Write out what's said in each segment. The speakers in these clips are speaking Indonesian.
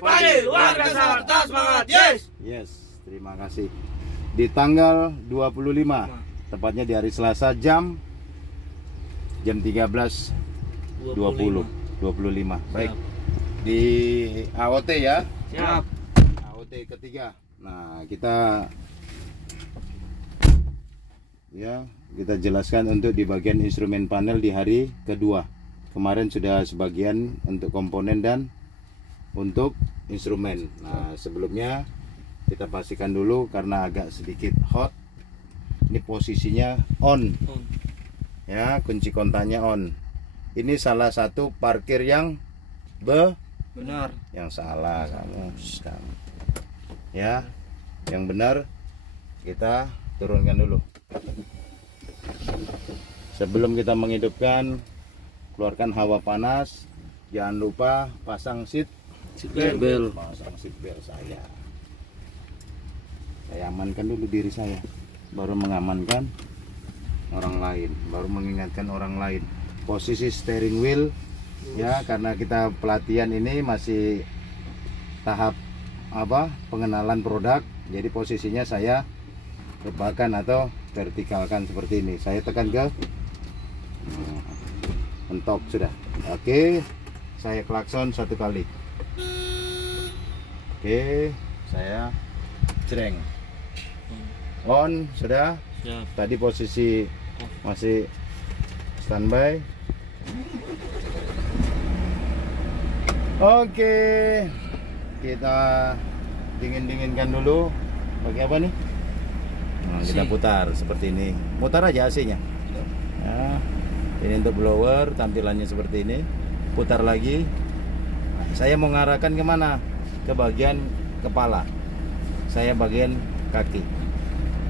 pagi, warga Sabar tetap semangat, yes! Yes, terima kasih. Di tanggal 25, tepatnya di hari Selasa jam 13.25. Baik. Di AOT ya. Siap. AOT ketiga. Nah, kita jelaskan untuk di bagian instrumen panel di hari kedua. Kemarin sudah sebagian untuk komponen dan untuk instrumen. Nah, sebelumnya kita pastikan dulu karena agak sedikit hot. Ini posisinya on. Ya, kunci kontaknya on. Ini salah satu parkir yang benar. Yang salah kamu. Ya, yang benar kita turunkan dulu. Sebelum kita menghidupkan, keluarkan hawa panas. Jangan lupa pasang seat belt. Pasang seat belt saya amankan dulu diri saya, baru mengamankan orang lain, baru mengingatkan orang lain. Posisi steering wheel ya, karena kita pelatihan ini masih tahap pengenalan produk, jadi posisinya saya rebakan atau vertikalkan seperti ini. Saya tekan ke mentok sudah. Oke, saya klakson 1 kali. Oke, saya jreng. On sudah. Siap. Tadi posisi masih standby. Oke, kita dingin-dinginkan dulu. Pakai apa nih? Nah, kita putar seperti ini. Putar aja AC-nya. Nah, ini untuk blower, tampilannya seperti ini. Putar lagi. Nah, saya mau ngarahkan kemana? Ke bagian kepala. Saya bagian kaki.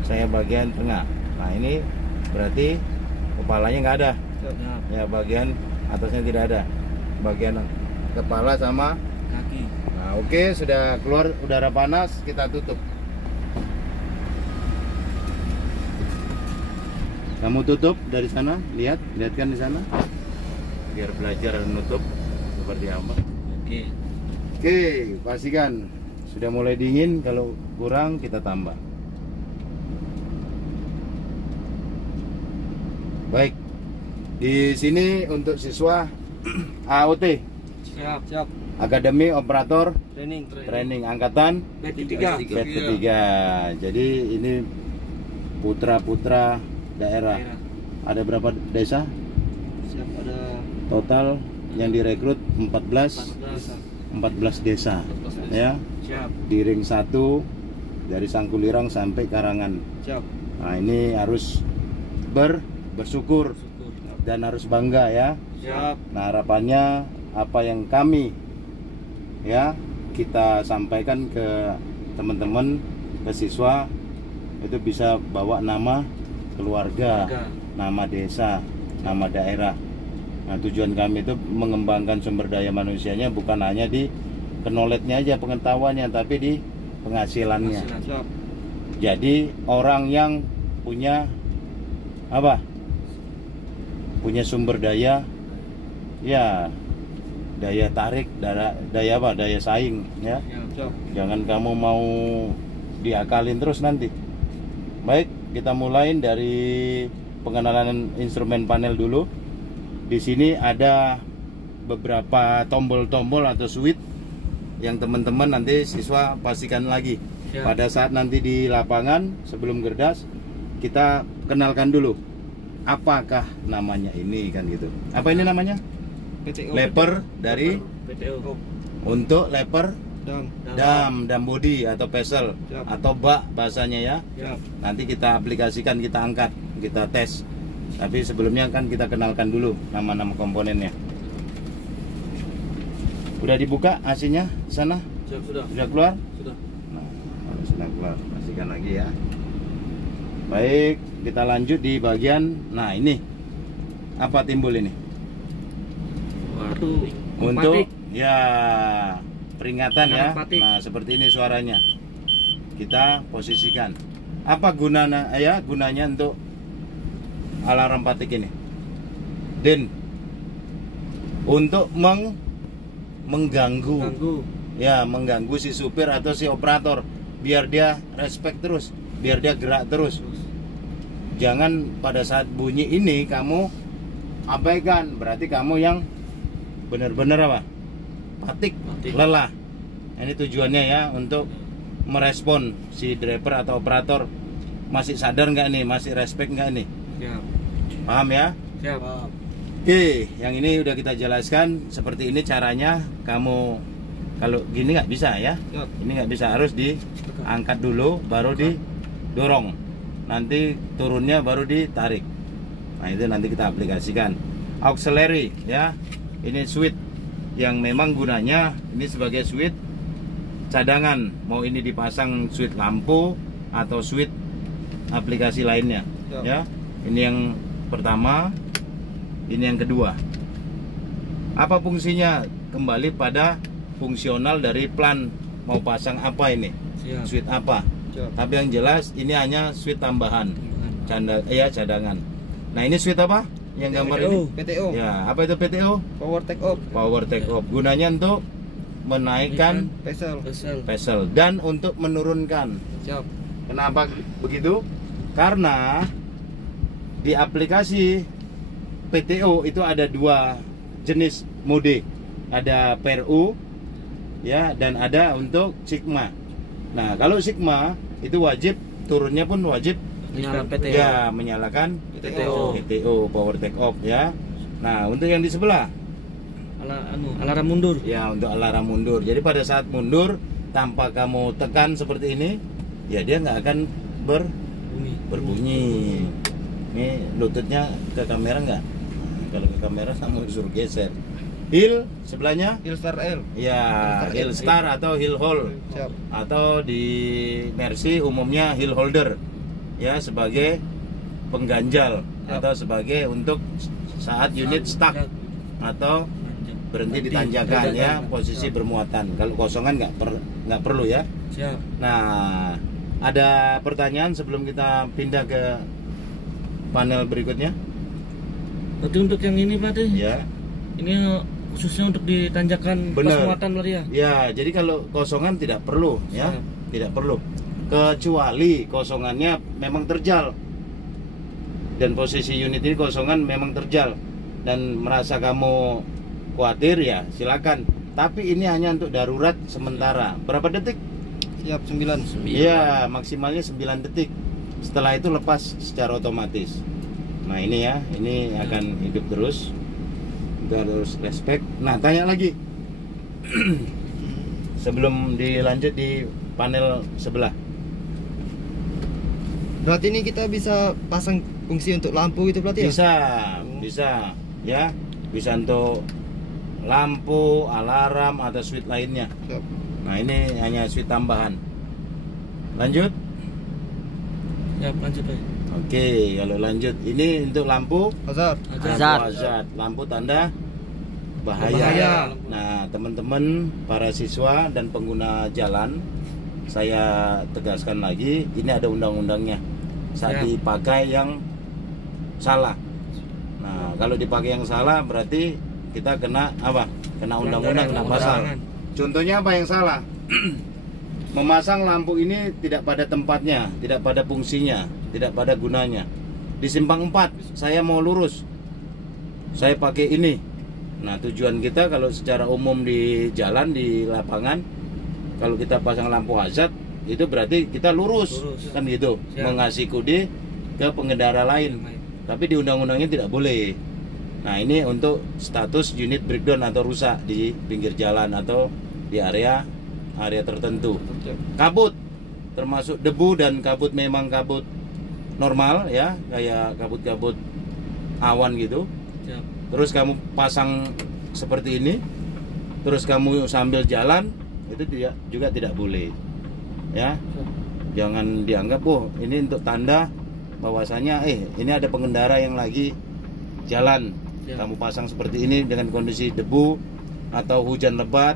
Saya bagian tengah. Nah, ini berarti kepalanya nggak ada. Ya, bagian atasnya tidak ada. Bagian kepala sama Kaki. Nah, oke, sudah keluar udara panas, kita tutup. Kamu tutup dari sana, lihatkan di sana. Biar belajar nutup seperti apa. Oke, pastikan sudah mulai dingin, kalau kurang kita tambah. Baik. Di sini untuk siswa AOT. Siap. Akademi Operator Training. Angkatan B3. ketiga. Jadi ini putra-putra daerah. Ada berapa desa? Siap, ada Total yang direkrut 14 desa. Ya. Siap. Di ring 1 dari Sangkulirang sampai Karangan. Siap. Nah, ini harus bersyukur dan harus bangga ya. Siap. Nah, harapannya apa yang kami kita sampaikan ke teman-teman, ke siswa, itu bisa bawa nama keluarga, nama desa, nama daerah. Nah, tujuan kami itu mengembangkan sumber daya manusianya, bukan hanya di knowledge-nya aja, pengetahuannya, tapi di penghasilannya. Siap. Jadi orang yang punya punya sumber daya, ya daya tarik, daya saing ya. Siap. Jangan kamu mau diakalin terus nanti. Baik, kita mulai dari pengenalan instrumen panel dulu. Di sini ada beberapa tombol-tombol atau switch yang teman-teman nanti siswa pastikan lagi. Siap. Pada saat nanti di lapangan sebelum gerdas, kita kenalkan dulu apakah namanya ini, kan gitu. Apa ini namanya? PTO. Lever dari PTO. untuk lever dam body atau pesel. Siap. Atau bak bahasanya ya. Siap. Nanti kita aplikasikan, kita angkat, kita tes. Tapi sebelumnya kan kita kenalkan dulu nama-nama komponennya. Udah dibuka AC-nya sana? Siap, sudah. Sudah keluar? Sudah. Nah, sudah keluar. Pastikan lagi ya. Baik, kita lanjut di bagian. Nah, ini apa timbul ini? Waduh. Untuk ya peringatan ya. Patik. Nah, seperti ini suaranya. Kita posisikan. Apa gunanya untuk alarm patik ini? Din, untuk mengganggu ya mengganggu si supir atau si operator, biar dia respect terus, biar dia gerak terus. Jangan pada saat bunyi ini kamu abaikan, berarti kamu yang benar-benar apa? Patik, lelah. Ini tujuannya ya, untuk merespon si driver atau operator masih sadar nggak nih, masih respect nggak nih. Siap. Paham ya? Siap. Oke, yang ini udah kita jelaskan seperti ini caranya. Kamu kalau gini nggak bisa ya. Siap. Ini nggak bisa, harus diangkat dulu baru didorong. Nanti turunnya baru ditarik. Nah, itu nanti kita aplikasikan. Auxiliary ya. Ini switch yang memang gunanya ini sebagai switch cadangan. Mau ini dipasang switch lampu atau switch aplikasi lainnya. Siap. Ya. Ini yang pertama, ini yang kedua. Apa fungsinya? Kembali pada fungsional dari plan mau pasang apa ini. Siap. Switch apa. Siap. Tapi yang jelas ini hanya switch tambahan. Cadangan. Nah, ini switch apa? Yang gambar ini? PTO. Ya, apa itu PTO? Power take off. Power take off. Gunanya untuk menaikkan bezel dan untuk menurunkan. Siap. Kenapa begitu? Karena di aplikasi PTO itu ada dua jenis mode. Ada PRU ya, dan ada untuk Sigma. Nah, kalau Sigma itu wajib turunnya pun wajib Menyalakan PTO. ya, menyalakan PTO, power take off ya. Nah, untuk yang di sebelah Alarm mundur. ya, untuk alarm mundur. Jadi pada saat mundur tanpa kamu tekan seperti ini, ya dia nggak akan berbunyi. Ini lututnya ke kamera nggak? Nah, kalau ke kamera kamu suruh geser. Hill sebelahnya? Hill Star L. Ya, Hill Star atau Hill Hold. Siap. Atau di Mercy umumnya Hill Holder. Ya, sebagai pengganjal. Siap. Atau sebagai untuk saat unit stuck atau berhenti di tanjakan ya, posisi bermuatan. Kalau kosongan nggak perlu ya. Siap. Nah, ada pertanyaan sebelum kita pindah ke panel berikutnya? Berarti untuk yang ini Pak deh, Ya. ini khususnya untuk ditanjakan pas Bener. muatan berarti ya? Ya, jadi kalau kosongan tidak perlu ya, tidak perlu. Kecuali kosongannya memang terjal. Dan posisi unit ini kosongan memang terjal dan merasa kamu khawatir ya, silakan. Tapi ini hanya untuk darurat sementara. Berapa detik? Siap 9. Iya, maksimalnya 9 detik. Setelah itu lepas secara otomatis. Nah, ini ya, ini akan hidup terus. Kita harus respect. Nah, tanya lagi. Sebelum dilanjut di panel sebelah. Berarti ini kita bisa pasang fungsi untuk lampu gitu berarti ya? Bisa ya. Bisa untuk lampu, alarm atau switch lainnya. Siap. Nah, ini hanya switch tambahan. Lanjut. Ya lanjut Pak. Oke, kalau lanjut ini untuk lampu Hazard. hazard, lampu tanda bahaya. Nah, teman-teman para siswa dan pengguna jalan, saya tegaskan lagi, ini ada undang-undangnya. Saat dipakai yang salah. Nah, kalau dipakai yang salah berarti kita kena apa? Kena undang-undang, kena pasal. Contohnya apa yang salah? Memasang lampu ini tidak pada tempatnya, tidak pada fungsinya, tidak pada gunanya. Di simpang 4 saya mau lurus, saya pakai ini. Nah, tujuan kita kalau secara umum di jalan, di lapangan, kalau kita pasang lampu hazard itu berarti kita lurus. Kan gitu. Siap. Mengasih kode ke pengendara lain. Tapi di undang-undangnya tidak boleh. Nah, ini untuk status unit breakdown atau rusak di pinggir jalan atau di area tertentu. Kabut termasuk debu dan kabut memang kabut normal ya, kayak kabut-kabut awan gitu. Siap. Terus kamu pasang seperti ini, terus kamu sambil jalan, itu juga tidak boleh ya. Jangan dianggap ini untuk tanda bahwasanya ini ada pengendara yang lagi jalan. Kamu pasang seperti ini dengan kondisi debu atau hujan lebat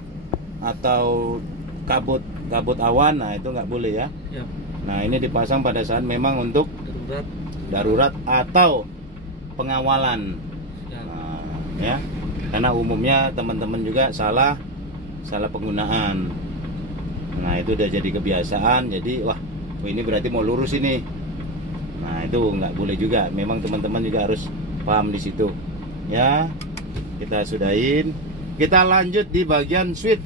atau kabut awan, nah itu nggak boleh ya. Siap. Nah, ini dipasang pada saat memang untuk darurat atau pengawalan. Siap. Nah, ya, karena umumnya teman-teman juga salah salah penggunaan. Nah itu udah jadi kebiasaan, jadi wah ini berarti mau lurus ini. Nah itu nggak boleh juga. Memang teman-teman juga harus paham di situ. Ya, kita sudahin. Kita lanjut di bagian switch.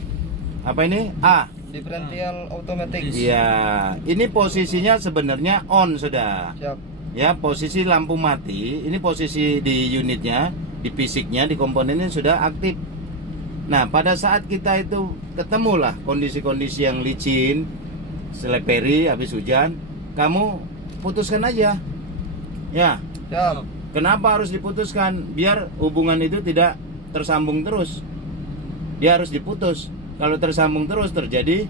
Apa ini? A. Differential automatic. Iya, ini posisinya sebenarnya on sudah. Siap. Ya, posisi lampu mati. Ini posisi di unitnya, di fisiknya, di komponennya sudah aktif. Nah, pada saat kita itu ketemulah kondisi-kondisi yang licin, seleperi habis hujan, kamu putuskan aja. Ya. Siap. Kenapa harus diputuskan? Biar hubungan itu tidak tersambung terus. Dia harus diputus. Kalau tersambung terus terjadi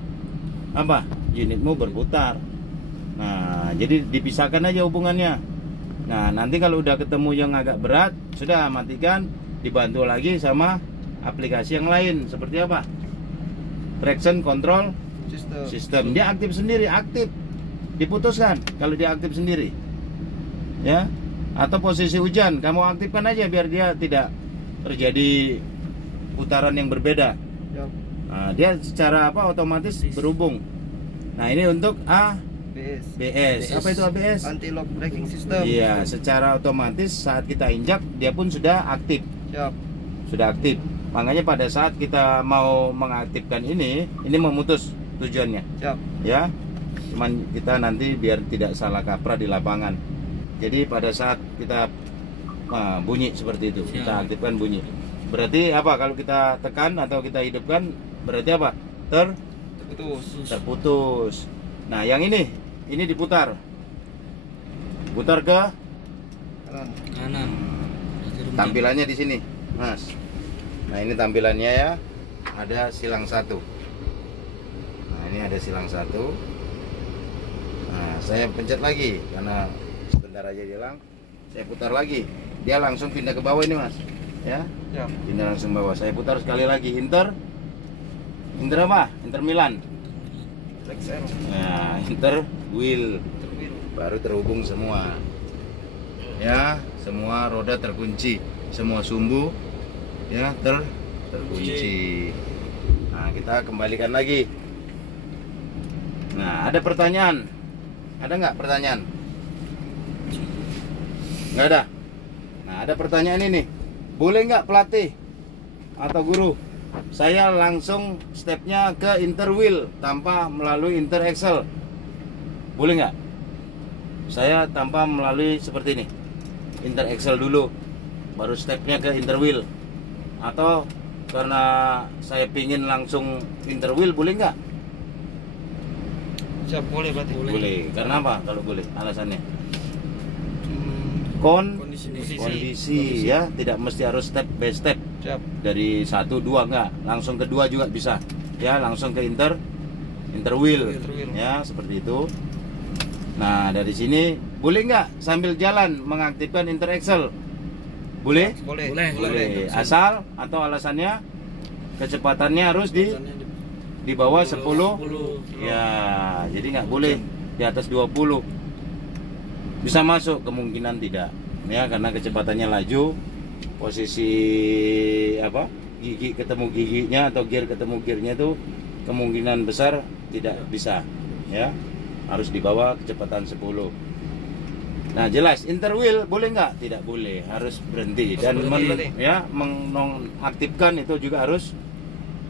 apa? Unitmu berputar. Nah, jadi dipisahkan aja hubungannya. Nah, nanti kalau udah ketemu yang agak berat, sudah matikan, dibantu lagi sama aplikasi yang lain. Seperti apa? Traction control system. Dia aktif sendiri, aktif. Diputuskan kalau dia aktif sendiri. Ya. Atau posisi hujan, kamu aktifkan aja biar dia tidak terjadi putaran yang berbeda. Siap. Nah, dia secara apa otomatis berhubung. Nah, ini untuk ABS. Apa itu ABS? Anti lock braking system. Iya, secara otomatis saat kita injak dia pun sudah aktif. Siap. Sudah aktif. Makanya pada saat kita mau mengaktifkan ini memutus tujuannya. Siap. Ya. Cuman kita nanti biar tidak salah kaprah di lapangan. Jadi pada saat kita bunyi seperti itu, kita aktifkan bunyi. Berarti apa? Kalau kita tekan atau kita hidupkan, berarti apa? Terputus. Nah, yang ini diputar. Putar ke kanan. Tampilannya di sini, Mas. Nah, ini tampilannya ya. Ada silang satu. Nah, ini ada silang satu. Nah, saya pencet lagi karena sebentar aja hilang. Saya putar lagi. Dia langsung pindah ke bawah ini, Mas. Ya. Siap. Pindah langsung bawah. Saya putar sekali lagi. Inter apa? Inter Milan. Nah, inter wheel. Baru terhubung semua. Ya, semua roda terkunci, semua sumbu ya terkunci. Nah, kita kembalikan lagi. Nah, ada pertanyaan? Ada nggak pertanyaan? Nggak ada. Nah, ada pertanyaan ini. Boleh nggak pelatih atau guru saya langsung stepnya ke interwheel tanpa melalui inter axle? Boleh nggak? Saya tanpa melalui seperti ini, inter axle dulu, baru stepnya ke interwheel. Atau karena saya pingin langsung interwheel, boleh nggak? Siap, boleh berarti. Boleh. Karena apa kalau boleh? Alasannya? Kondisi ya, tidak mesti harus step by step. Siap. Dari 1, 2 enggak, langsung ke 2 juga bisa. Ya, langsung ke interwheel. Ya, seperti itu. Nah, dari sini boleh nggak sambil jalan mengaktifkan inter axle? Boleh? Boleh. Asal atau alasannya kecepatannya harus di bawah 10. Ya, jadi nggak boleh di atas 20. Bisa masuk, kemungkinan tidak. Ya, karena kecepatannya laju, posisi apa? Gigi ketemu giginya atau gear ketemu gearnya itu kemungkinan besar tidak bisa. Ya. Harus di bawah kecepatan 10. Nah, jelas interwheel boleh nggak? Tidak boleh, harus berhenti. Dan mengaktifkan itu juga harus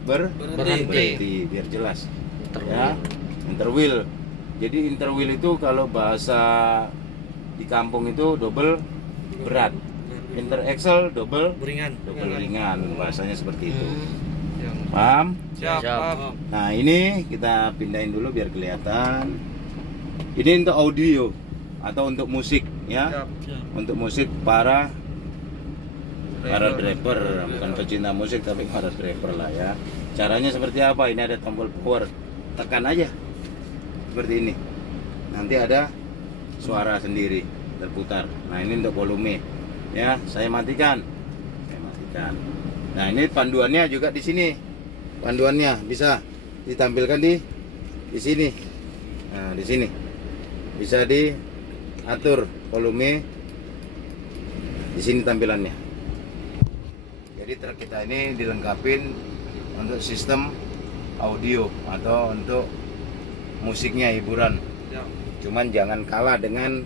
berhenti biar jelas. Ya, interwheel. Jadi interwheel itu kalau bahasa di kampung itu double berat. Inter axle double ringan. Bahasanya seperti itu. Paham? Siap. Nah, ini kita pindahin dulu biar kelihatan. Ini untuk audio atau untuk musik ya. Untuk musik para driver, bukan pecinta musik tapi para driver lah ya. Caranya seperti apa? Ini ada tombol power, tekan aja seperti ini. Nanti ada suara sendiri terputar. Nah, ini untuk volume ya. Saya matikan. Nah, ini panduannya juga di sini. Panduannya bisa ditampilkan di sini. Nah, di sini bisa diatur volume. Di sini tampilannya. Jadi truk kita ini dilengkapin untuk sistem audio atau untuk musiknya, hiburan. Siap. Cuman jangan kalah dengan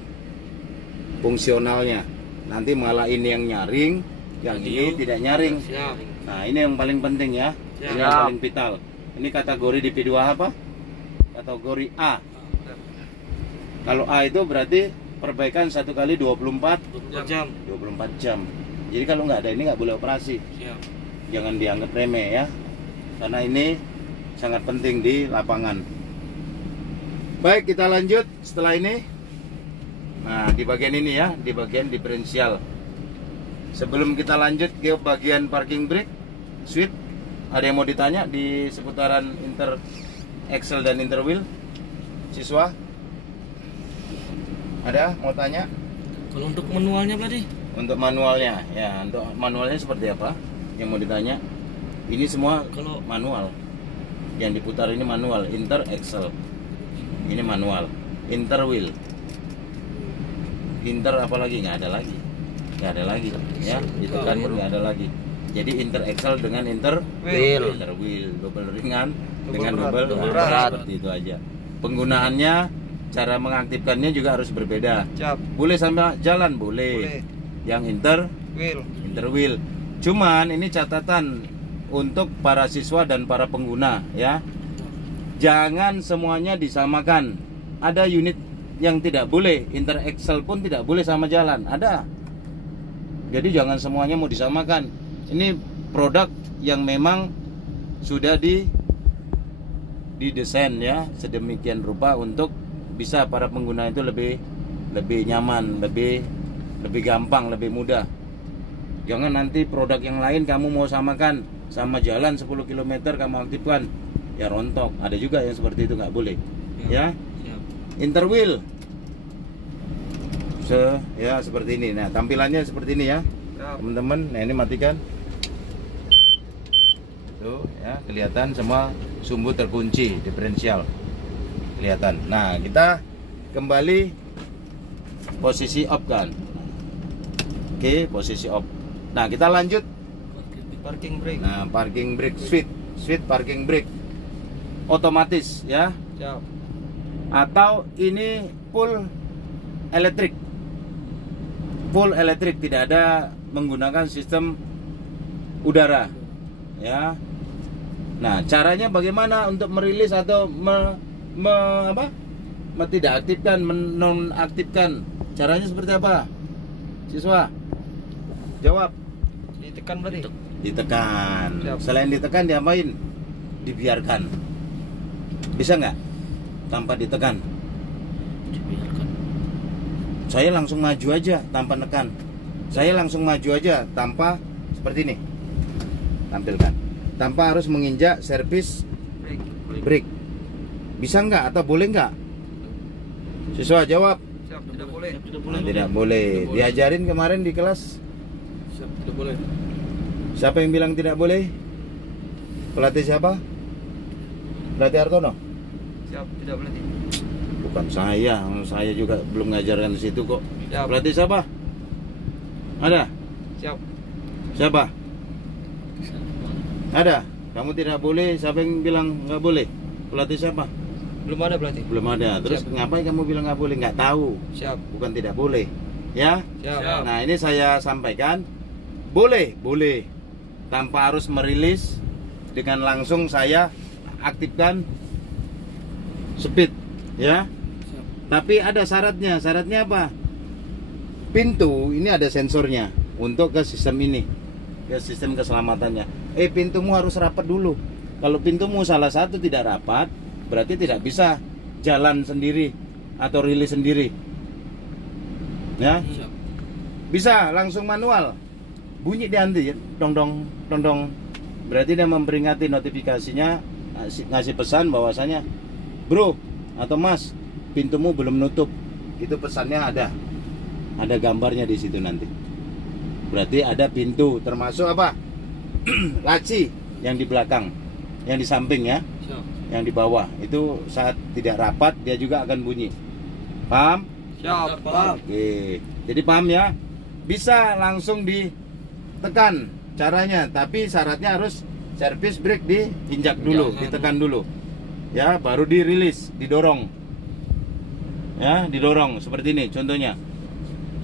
fungsionalnya. Nanti malah ini yang nyaring, yang ini tidak nyaring. Siap. Nah, ini yang paling penting ya. Siap. Ini yang paling vital. Ini kategori di P2 apa? Kategori A. Kalau A itu berarti perbaikan 1 kali 24 jam. 24 jam. Jadi kalau nggak ada ini nggak boleh operasi. Siap. Jangan dianggap remeh ya. Karena ini sangat penting di lapangan. Baik, kita lanjut setelah ini. Nah, di bagian ini ya, di bagian diferensial. Sebelum kita lanjut ke bagian parking brake, switch, ada yang mau ditanya di seputaran inter axle dan inter wheel? Siswa? Ada mau tanya? Kalau untuk manualnya berarti? Untuk manualnya, ya, untuk manualnya seperti apa? Yang mau ditanya? Ini semua Kalau manual. Yang diputar ini manual, inter axle. Ini manual, inter wheel. Inter apa lagi? Nggak ada lagi. Nggak ada lagi, ya. Itu kan nggak ada lagi. Jadi inter axle dengan inter Wheel. inter wheel, double ringan dengan berat, double berat. berat. Seperti itu aja. Penggunaannya, cara mengaktifkannya juga harus berbeda. Siap. Boleh sama jalan, boleh. Yang inter wheel. Cuman ini catatan untuk para siswa dan para pengguna ya. Jangan semuanya disamakan. Ada unit yang tidak boleh, inter axle pun tidak boleh sama jalan. Ada. Jadi jangan semuanya mau disamakan. Ini produk yang memang sudah didesain ya sedemikian rupa untuk bisa para pengguna itu lebih nyaman, lebih gampang, lebih mudah. Jangan nanti produk yang lain kamu mau samakan sama jalan 10 km kamu aktifkan, ya rontok. Ada juga yang seperti itu, nggak boleh. Ya. Siap. Interwheel. Ya seperti ini. Nah, tampilannya seperti ini ya. Teman-teman, nah ini matikan. Tuh ya, kelihatan semua sumbu terkunci, diferensial. Kelihatan. Nah, kita kembali posisi off kan. Oke, posisi off. Nah, kita lanjut Parking brake. Nah, parking brake switch parking brake otomatis ya, Siap. atau ini full elektrik. Full elektrik, tidak ada menggunakan sistem udara ya. Nah, caranya bagaimana untuk merilis atau tidak aktifkan, menonaktifkan? Caranya seperti apa? Siswa? Jawab. Ditekan berarti. Ditekan. Siap. Selain ditekan diapain? Dibiarkan. Bisa nggak tanpa ditekan? Dibiarkan. Saya langsung maju aja tanpa nekan. Saya langsung maju aja tanpa seperti ini. Tampilkan. Tanpa harus menginjak servis brake. Bisa nggak atau boleh nggak? Siswa jawab. Siap, tidak boleh. Tidak Nah, tidak boleh. Diajarin kemarin di kelas. Siap, tidak boleh. Siapa yang bilang tidak boleh? Pelatih siapa? Pelatih Hartono? Siap, tidak boleh. Bukan saya juga belum ngajarkan di situ kok. Siap. Pelatih siapa? Ada? Siap. Siapa? Ada? Kamu tidak boleh, siapa yang bilang nggak boleh? Pelatih siapa? Belum ada berarti. Belum ada. Terus ngapain kamu bilang nggak boleh? Nggak tahu. Siap. Bukan tidak boleh. Ya? Siap. Nah, ini saya sampaikan. Boleh. Tanpa harus merilis, dengan langsung saya aktifkan speed. Ya? Tapi ada syaratnya. Syaratnya apa? Pintu ini ada sensornya untuk ke sistem ini, ke sistem keselamatannya. Pintumu harus rapat dulu. Kalau pintumu salah satu tidak rapat, berarti tidak bisa jalan sendiri atau rilis sendiri. Ya, Siap. bisa langsung manual. Bunyi di anti, dong dong. Berarti dia memperingati notifikasinya, ngasih pesan bahwasanya, bro atau mas, pintumu belum nutup. Itu pesannya ada. Ada gambarnya di situ nanti. Berarti ada pintu, termasuk apa? Laci yang di belakang, yang di samping ya, Siap. yang di bawah. Itu saat tidak rapat dia juga akan bunyi. Paham? Siap, paham. Oke. Jadi paham ya? Bisa langsung ditekan caranya, tapi syaratnya harus servis brake diinjak dulu, Jangan. ditekan dulu. Ya, baru dirilis, didorong. Ya, didorong seperti ini contohnya.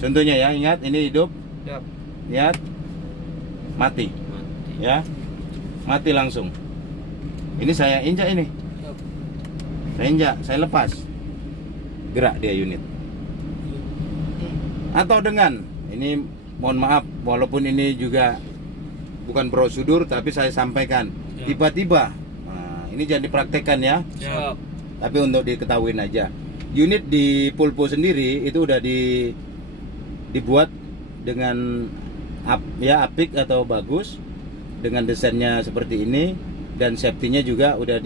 Contohnya ya, ingat ini hidup. Siap. Lihat. Mati. Mati. Ya. Mati langsung. Ini saya injak ini. Saya injak, saya lepas. Gerak dia unit. Atau dengan ini, mohon maaf walaupun ini juga bukan prosedur tapi saya sampaikan. Ya. Tiba-tiba, nah, ini jangan dipraktekkan ya. Siap. Tapi untuk diketahuin aja. Unit di Pulpo sendiri itu udah dibuat dengan apik atau bagus, dengan desainnya seperti ini, dan safety-nya juga udah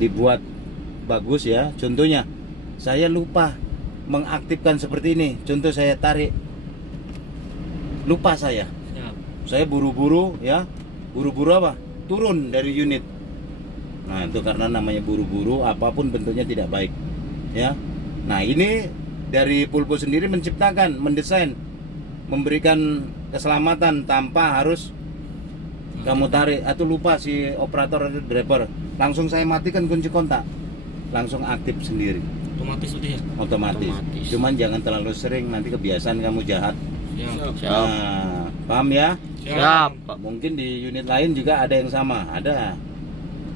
dibuat bagus ya. Contohnya saya lupa mengaktifkan seperti ini. Contoh saya tarik, lupa saya. Siap. Saya buru-buru ya. Buru-buru apa? Turun dari unit. Nah, itu karena namanya buru-buru, apapun bentuknya tidak baik. Ya. Nah, ini dari Pulpo sendiri menciptakan, mendesain, memberikan keselamatan tanpa harus kamu tarik atau lupa si operator atau driver. Langsung saya matikan kunci kontak. Langsung aktif sendiri. Otomatis udah ya. Otomatis. Cuman jangan terlalu sering, nanti kebiasaan kamu jahat. Siap. Nah, paham ya? Siap. Mungkin di unit lain juga ada yang sama, ada.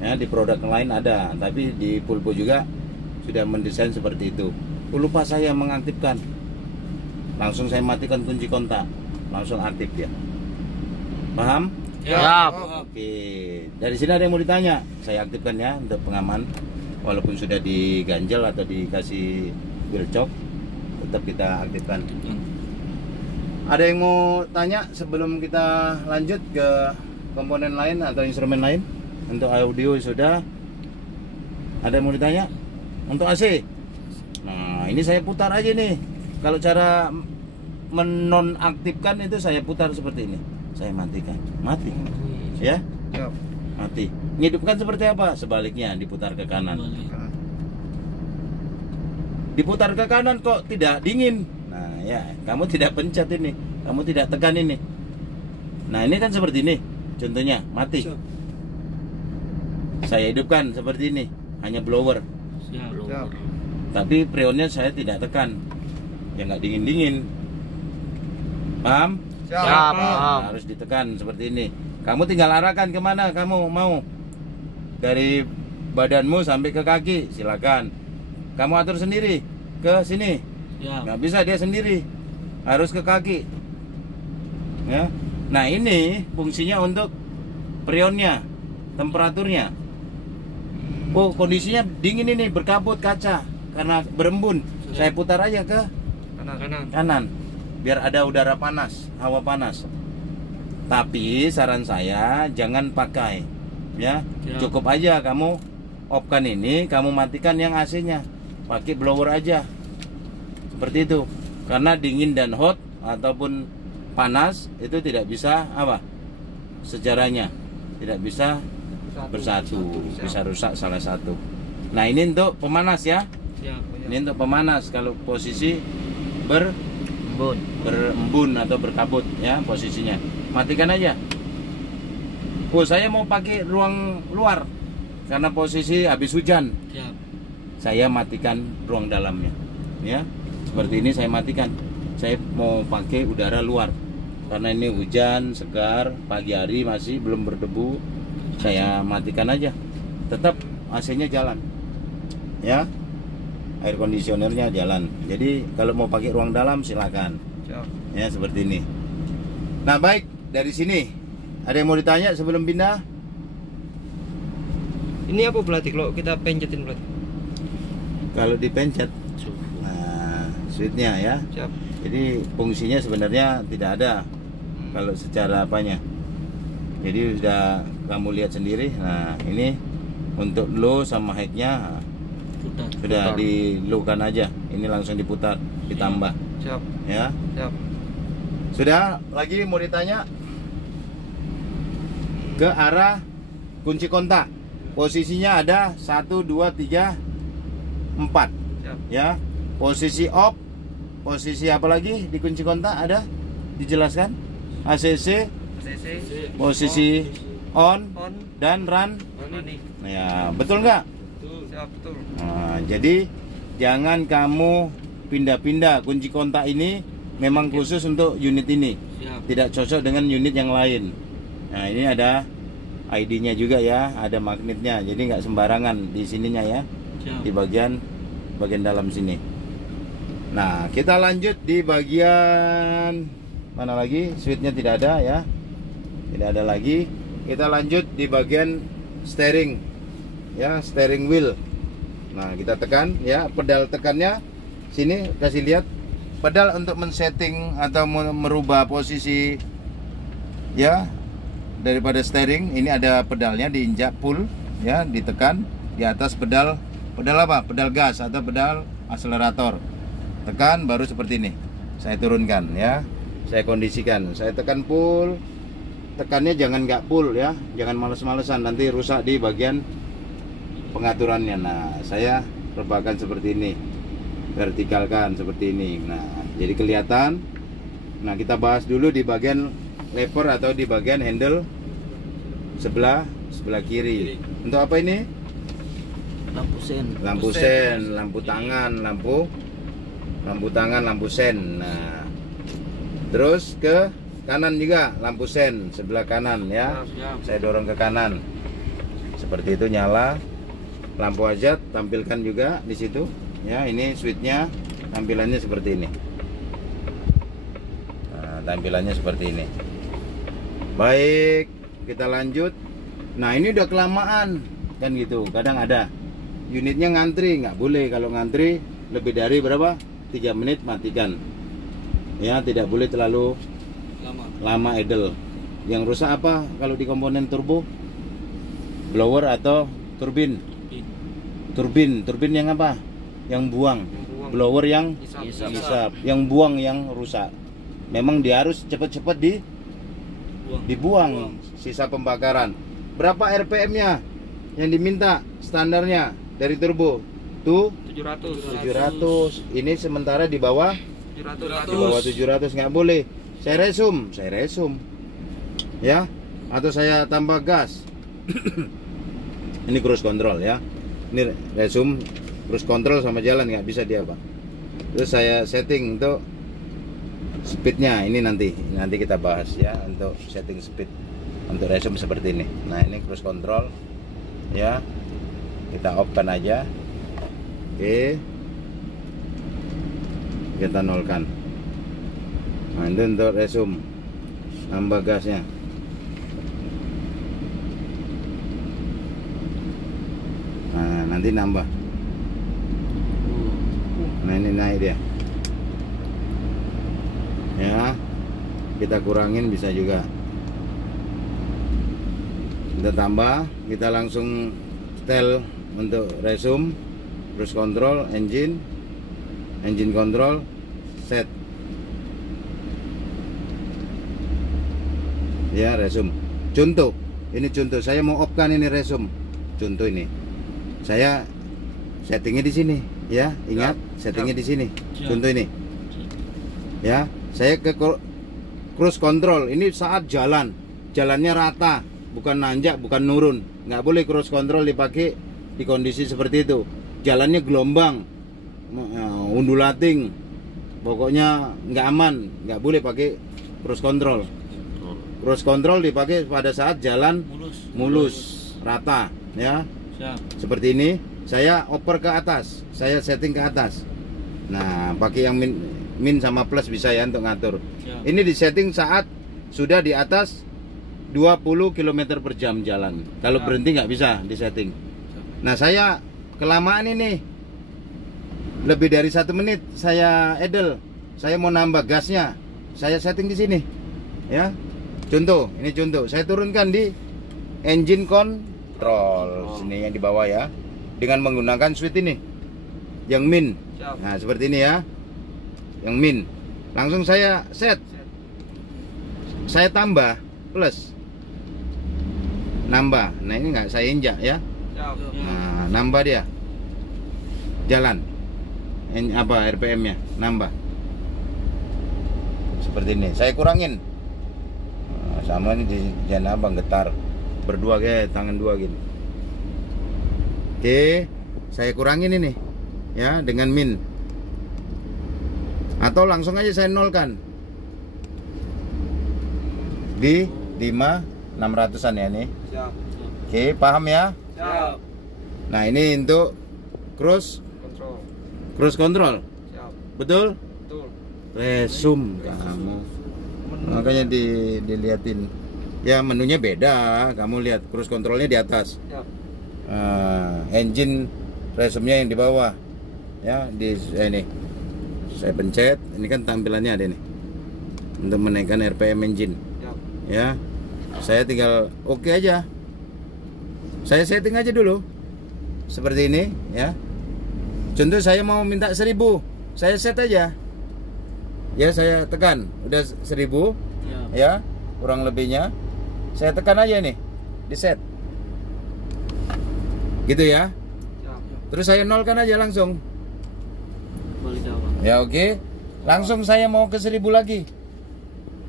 Ya, di produk lain ada, tapi di Pulpo juga sudah mendesain seperti itu. Lupa saya mengaktifkan. Langsung saya matikan kunci kontak, langsung aktif dia. Paham? Siap. Oke. Dari sini ada yang mau ditanya? Saya aktifkan ya untuk pengaman. Walaupun sudah diganjel atau dikasih bilcok, tetap kita aktifkan. Ada yang mau tanya sebelum kita lanjut ke komponen lain atau instrumen lain? Untuk audio sudah. Ada yang mau ditanya? Untuk AC? Nah, ini saya putar aja nih. Kalau cara menonaktifkan itu saya putar seperti ini. Saya matikan. Mati. Ya? Siap. Mati. Ngidupkan seperti apa? Sebaliknya, diputar ke kanan. Diputar ke kanan kok tidak dingin. Nah, ya, kamu tidak pencet ini. Kamu tidak tekan ini. Nah, ini kan seperti ini. Contohnya, mati. Saya hidupkan seperti ini, hanya blower. Siap. Tapi freonnya saya tidak tekan. Ya nggak dingin-dingin. Paham? Siap. Nah, harus ditekan seperti ini. Kamu tinggal arahkan kemana kamu mau. Dari badanmu sampai ke kaki, silakan. Kamu atur sendiri ke sini. Siap. Nggak bisa dia sendiri, harus ke kaki. Ya. Nah, ini fungsinya untuk freonnya, temperaturnya. Oh, kondisinya dingin ini, berkabut kaca karena berembun. Saya putar aja ke kanan biar ada udara panas, hawa panas. Tapi saran saya jangan pakai ya. Cukup aja kamu off-kan ini, kamu matikan yang AC-nya. Pakai blower aja. Seperti itu. Karena dingin dan hot ataupun panas itu tidak bisa apa? Sejarahnya tidak bisa bersatu, bisa rusak salah satu. Nah, ini untuk pemanas ya. Siap. Ini untuk pemanas kalau posisi berembun atau berkabut ya posisinya. Matikan aja. Oh, saya mau pakai ruang luar karena posisi habis hujan. Siap. Saya matikan ruang dalamnya. Ya. Seperti ini saya matikan. Saya mau pakai udara luar. Karena ini hujan, segar, pagi hari masih belum berdebu. Saya matikan aja. Tetap AC-nya jalan. Ya. Air conditionernya jalan. Jadi kalau mau pakai ruang dalam silakan. Siap. Ya, seperti ini. Nah, baik, dari sini ada yang mau ditanya sebelum pindah? Ini apa berarti kalau kita pencetin berarti? Kalau dipencet, nah, switchnya ya. Siap. Jadi fungsinya sebenarnya tidak ada. Kalau secara apanya. Jadi sudah kamu lihat sendiri. Nah, ini untuk low sama high-nya sudah di low-kan aja. Ini langsung diputar, ditambah. Siap. Ya. Siap. Sudah, lagi mau ditanya ke arah kunci kontak. Posisinya ada 1 2 3 4. Siap. Ya. Posisi off, posisi apa lagi di kunci kontak ada dijelaskan? ACC, posisi on On. dan run. Running. Ya, betul nggak? Siap, betul. Nah, jadi jangan kamu pindah-pindah. Kunci kontak ini memang khusus untuk unit ini, Siap. tidak cocok dengan unit yang lain. Nah, ini ada ID-nya juga ya, ada magnetnya, jadi nggak sembarangan di sininya ya, Siap. di bagian dalam sini. Nah, kita lanjut di bagian mana lagi? Switchnya tidak ada ya, tidak ada lagi. Kita lanjut di bagian steering ya, steering wheel. Nah, kita tekan ya, pedal tekannya sini, kasih lihat pedal untuk men-setting atau merubah posisi ya daripada steering. Ini ada pedalnya, diinjak pull ya, ditekan di atas pedal apa? Pedal gas atau pedal akselerator. Tekan baru seperti ini. Saya turunkan ya. Saya kondisikan. Saya tekan pull. Tekannya jangan nggak pull ya, jangan males-malesan, nanti rusak di bagian pengaturannya. Nah, saya rebahkan seperti ini, vertikalkan seperti ini. Nah, jadi kelihatan. Nah, kita bahas dulu di bagian lever atau di bagian handle sebelah kiri. Untuk apa ini? Lampu sen. Lampu sen, lampu tangan, lampu tangan, lampu sen. Nah, terus ke kanan juga lampu sen sebelah kanan ya. Siap. Saya dorong ke kanan. Seperti itu, nyala. Lampu hazard tampilkan juga di situ. Ya, ini switchnya tampilannya seperti ini. Nah, tampilannya seperti ini. Baik, kita lanjut. Nah, ini udah kelamaan kan gitu. Kadang ada unitnya ngantri, nggak boleh. Kalau ngantri lebih dari berapa? 3 menit matikan. Ya, tidak boleh terlalu lama idle. Yang rusak apa kalau di komponen turbo? Blower atau turbin? Turbin yang apa? Yang buang. Blower yang isap. Yang buang yang rusak. Memang dia harus cepat-cepat dibuang sisa pembakaran. Berapa RPM-nya yang diminta standarnya dari turbo? Tuh 700. Ini sementara di bawah 700 nggak boleh. Saya resum ya, atau saya tambah gas. Ini cruise control ya, ini resum cruise control sama jalan nggak bisa dia Pak. Terus saya setting untuk speednya. Ini nanti kita bahas ya, untuk setting speed untuk resum seperti ini. Nah, ini cruise control ya, kita off kan aja. Oke, kita nolkan. Nah, itu untuk resum, nambah gasnya. Nah, nanti nambah. Nah, ini naik dia. Ya, kita kurangin bisa juga. Kita tambah, kita langsung setel untuk resum, cruise control, engine control, set. Ya, resum. Contoh, ini contoh. Saya mau off kan ini resum. Contoh ini. Saya settingnya di sini, ya. Ingat, settingnya di sini. Contoh ini. Ya, saya ke cruise control. Ini saat jalannya rata, bukan nanjak, bukan nurun. Nggak boleh cruise control dipakai di kondisi seperti itu. Jalannya gelombang, undulating. Pokoknya nggak aman, nggak boleh pakai cruise control. Cruise control dipakai pada saat jalan mulus, rata, ya. Siap. Seperti ini. Saya oper ke atas, saya setting ke atas. Nah, pakai yang min sama plus bisa ya untuk ngatur. Siap. Ini di setting saat sudah di atas 20 km per jam jalan. Kalau berhenti nggak bisa di setting. Nah, saya kelamaan ini, lebih dari 1 menit saya idle. Saya mau nambah gasnya, saya setting di sini, ya. Contoh, ini contoh. Saya turunkan di engine control sini yang di bawah ya, dengan menggunakan switch ini, yang min. Nah, seperti ini ya, yang min. Langsung saya set. Saya tambah plus, nambah. Nah, ini nggak saya injak ya. Nah, nambah dia, jalan. Apa RPM-nya nambah. Seperti ini. Saya kurangin. Sama ini di jangan abang getar. Berdua kayak tangan dua gini. Oke, saya kurangin ini ya dengan min. Atau langsung aja saya nolkan di 5.600-an ya nih. Siap. Oke, paham ya? Siap. Nah, ini untuk cruise control. Siap. Betul? Betul. Resume kamu. Makanya diliatin. Ya, menunya beda. Kamu lihat cruise controlnya di atas. Siap. Engine resume-nya yang di bawah. Ya, di ini. Saya pencet, ini kan tampilannya ada nih. Untuk menaikkan RPM engine. Siap. Ya. Saya tinggal oke aja. Saya setting aja dulu. Seperti ini, ya. Contoh saya mau minta 1000. Saya set aja. Ya, saya tekan. Udah 1000. Ya, kurang lebihnya. Saya tekan aja nih. Di set. Gitu ya. Siap. Terus saya nolkan aja langsung. Balik awal. Ya oke. Langsung saya mau ke 1000 lagi.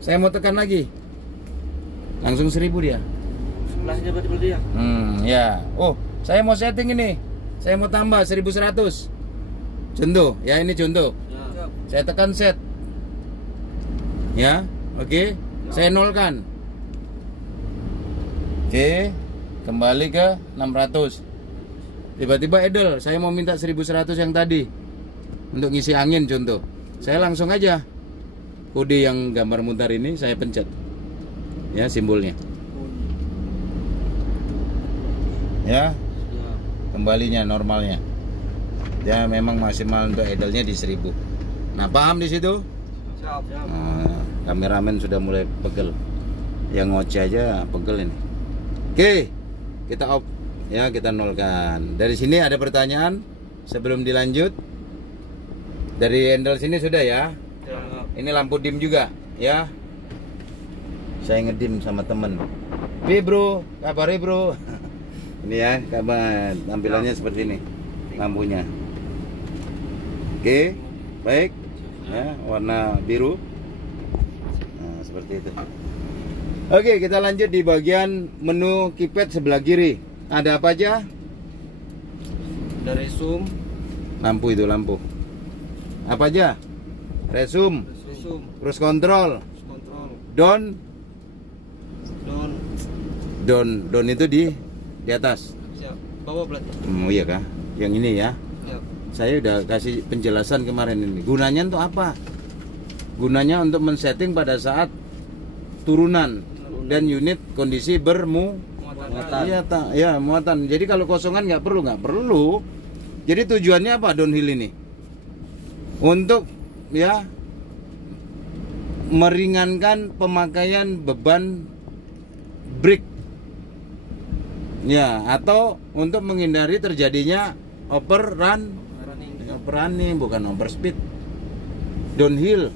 Saya mau tekan lagi. Langsung 1000 dia. Sebelahnya berarti ya. Ya. Oh, saya mau setting ini. Saya mau tambah 1100. Contoh, ya ini contoh. Siap. Saya tekan set. Ya, oke. Saya nolkan. Oke. Kembali ke 600. Tiba-tiba idle. Saya mau minta 1100 yang tadi. Untuk ngisi angin contoh. Saya langsung aja kode yang gambar mutar ini saya pencet. Ya, simbolnya. Ya, Siap. kembalinya normalnya. Ya, memang maksimal untuk idle-nya di 1000. Nah, paham di situ? Siap. Siap. Nah, kameramen sudah mulai pegel. Yang ngoceh aja pegel ini. Oke, kita off. Ya, kita nolkan. Dari sini ada pertanyaan sebelum dilanjut? Dari handle sini sudah ya. Siap. Ini lampu dim juga ya. Saya ngedim sama temen. Bro, kabarnya bro. Ini ya, kabar tampilannya seperti ini lampunya. Oke, baik. Ya, warna biru. Nah, seperti itu. Oke, kita lanjut di bagian menu keypad sebelah kiri. Ada apa aja? Dari zoom. Lampu itu lampu. Apa aja? Resume, Zoom. cruise control, Kontrol. down Down. itu di atas. Siap. Bawah berarti. Oh iya kah? Yang ini ya. Siap. Saya udah kasih penjelasan kemarin ini. Gunanya untuk apa? Gunanya untuk men-setting pada saat turunan dan unit kondisi Muatan. Iya, muatan. Jadi kalau kosongan nggak perlu. Jadi tujuannya apa downhill ini? Untuk ya meringankan pemakaian beban brake. Ya, atau untuk menghindari terjadinya overrunning, bukan overspeed. Downhill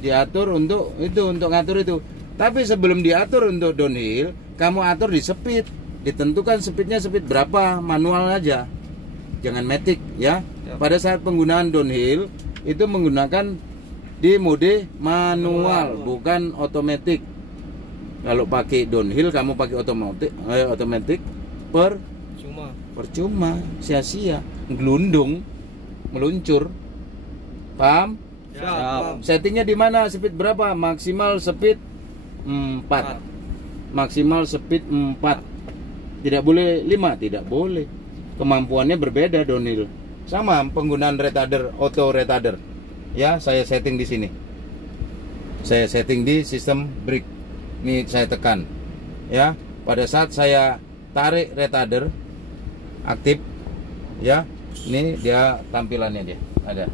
diatur untuk itu, untuk ngatur itu. Tapi sebelum diatur untuk downhill, kamu atur di speed. Ditentukan speednya speed berapa, manual aja. Jangan matic ya. Pada saat penggunaan downhill itu menggunakan di mode manual, bukan otomatis. Kalau pakai downhill kamu pakai otomatis percuma, sia-sia, gelundung, meluncur. Paham? Siap. Settingnya di mana? Speed berapa? Maksimal speed 4. Maksimal speed 4. Tidak boleh 5, tidak boleh. Kemampuannya berbeda downhill. Sama penggunaan retarder, auto retarder. Ya, saya setting di sini. Saya setting di sistem brake. Ini saya tekan. Ya, pada saat saya tarik retarder aktif, ya. Ini dia tampilannya dia. Ada.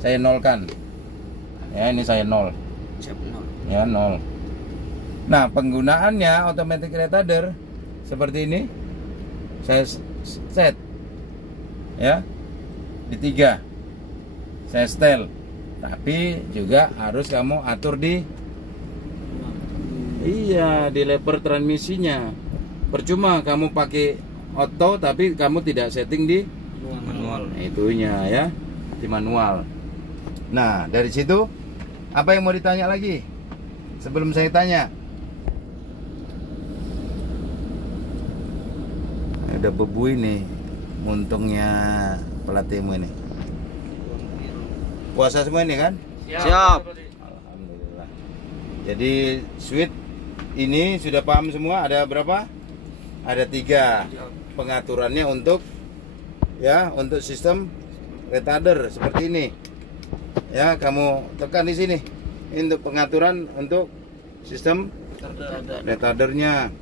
Saya nolkan. Ya, ini saya nol. Siap. Ya, nol. Nah, penggunaannya automatic retarder seperti ini. Saya set. Ya. Di 3. Saya setel. Tapi juga harus kamu atur di di lever transmisinya. Percuma kamu pakai auto tapi kamu tidak setting di Manual. Nah, itunya ya, di manual. Nah, dari situ apa yang mau ditanya lagi? Sebelum saya tanya. udah bebu ini muntungnya pelatihmu ini. Puasa semua ini kan? Siap. Alhamdulillah. Jadi switch ini sudah paham semua, ada berapa? Ada 3 pengaturannya untuk untuk sistem retarder seperti ini. Ya, kamu tekan di sini. Ini untuk pengaturan untuk sistem retardernya.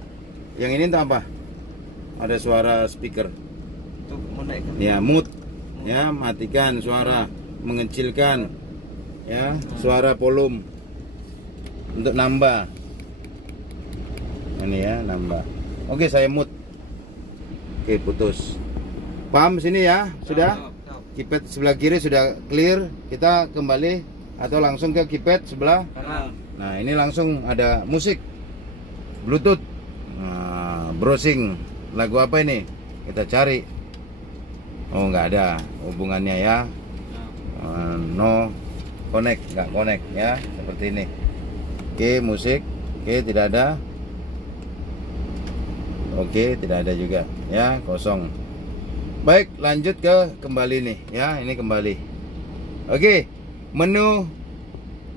Yang ini untuk apa? Ada suara speaker. Untuk menaikkan. Ya, mute. Ya, matikan suara, mengecilkan ya, suara volume. Untuk nambah. Ini ya, nambah. Oke, saya mute. Oke, putus. Paham sini ya? Sudah? Keypad sebelah kiri sudah clear. Kita kembali atau langsung ke keypad sebelah Kanan. Nah, ini langsung ada musik Bluetooth. Nah, browsing lagu apa ini? Kita cari. Oh, nggak ada hubungannya ya. No connect, nggak connect ya, seperti ini. Oke, musik. Oke, tidak ada. Oke, tidak ada juga ya, kosong. Baik, lanjut ke kembali nih ya, ini kembali. Oke, menu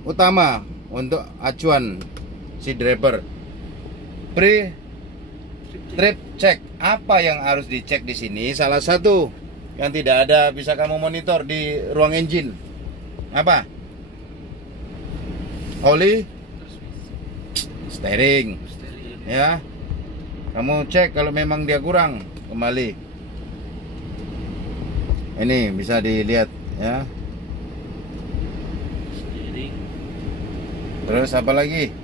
utama untuk acuan si driver. Pre-trip check. Apa yang harus dicek di sini? Salah satu yang tidak ada bisa kamu monitor di ruang engine. Apa? Oli, steering. Ya. Kamu cek kalau memang dia kurang, kembali. Ini bisa dilihat ya. Terus apa lagi?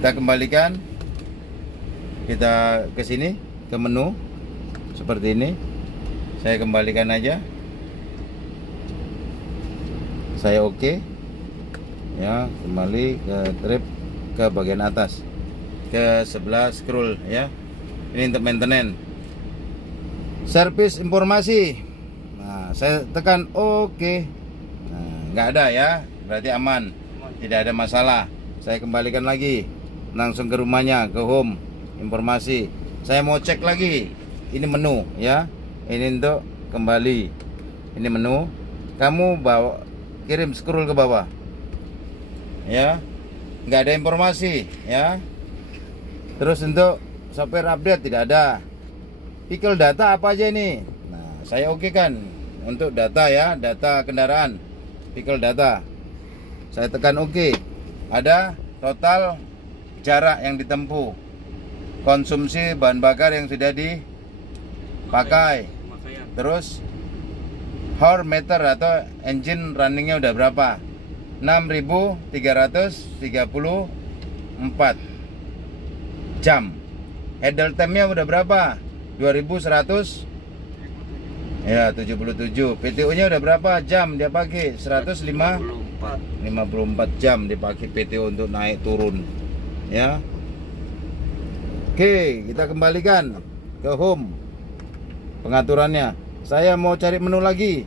Kita kembalikan. Kita ke sini, ke menu seperti ini. Saya kembalikan aja. Saya oke. Ya, kembali ke trip ke bagian atas. Ke sebelah scroll ya. Ini untuk maintenance. Service informasi. Nah, saya tekan oke. Nah, nggak ada ya, berarti aman, tidak ada masalah. Saya kembalikan lagi, langsung ke rumahnya, ke home, informasi. Saya mau cek lagi, ini menu ya, ini untuk kembali, ini menu. Kamu bawa, kirim scroll ke bawah, ya, nggak ada informasi ya. Terus untuk software update tidak ada. Vehicle data apa aja ini? Nah, saya oke kan untuk data ya, data kendaraan, vehicle data. Saya tekan oke. Ada total jarak yang ditempuh, konsumsi bahan bakar yang sudah dipakai, terus hour meter atau engine runningnya udah berapa? 6.334 jam. Idle time-nya udah berapa? 2100 ya, 77. PTO-nya udah berapa jam dia pakai? 54 jam dipakai PTO untuk naik turun ya. Oke, kita kembalikan ke home pengaturannya. Saya mau cari menu lagi,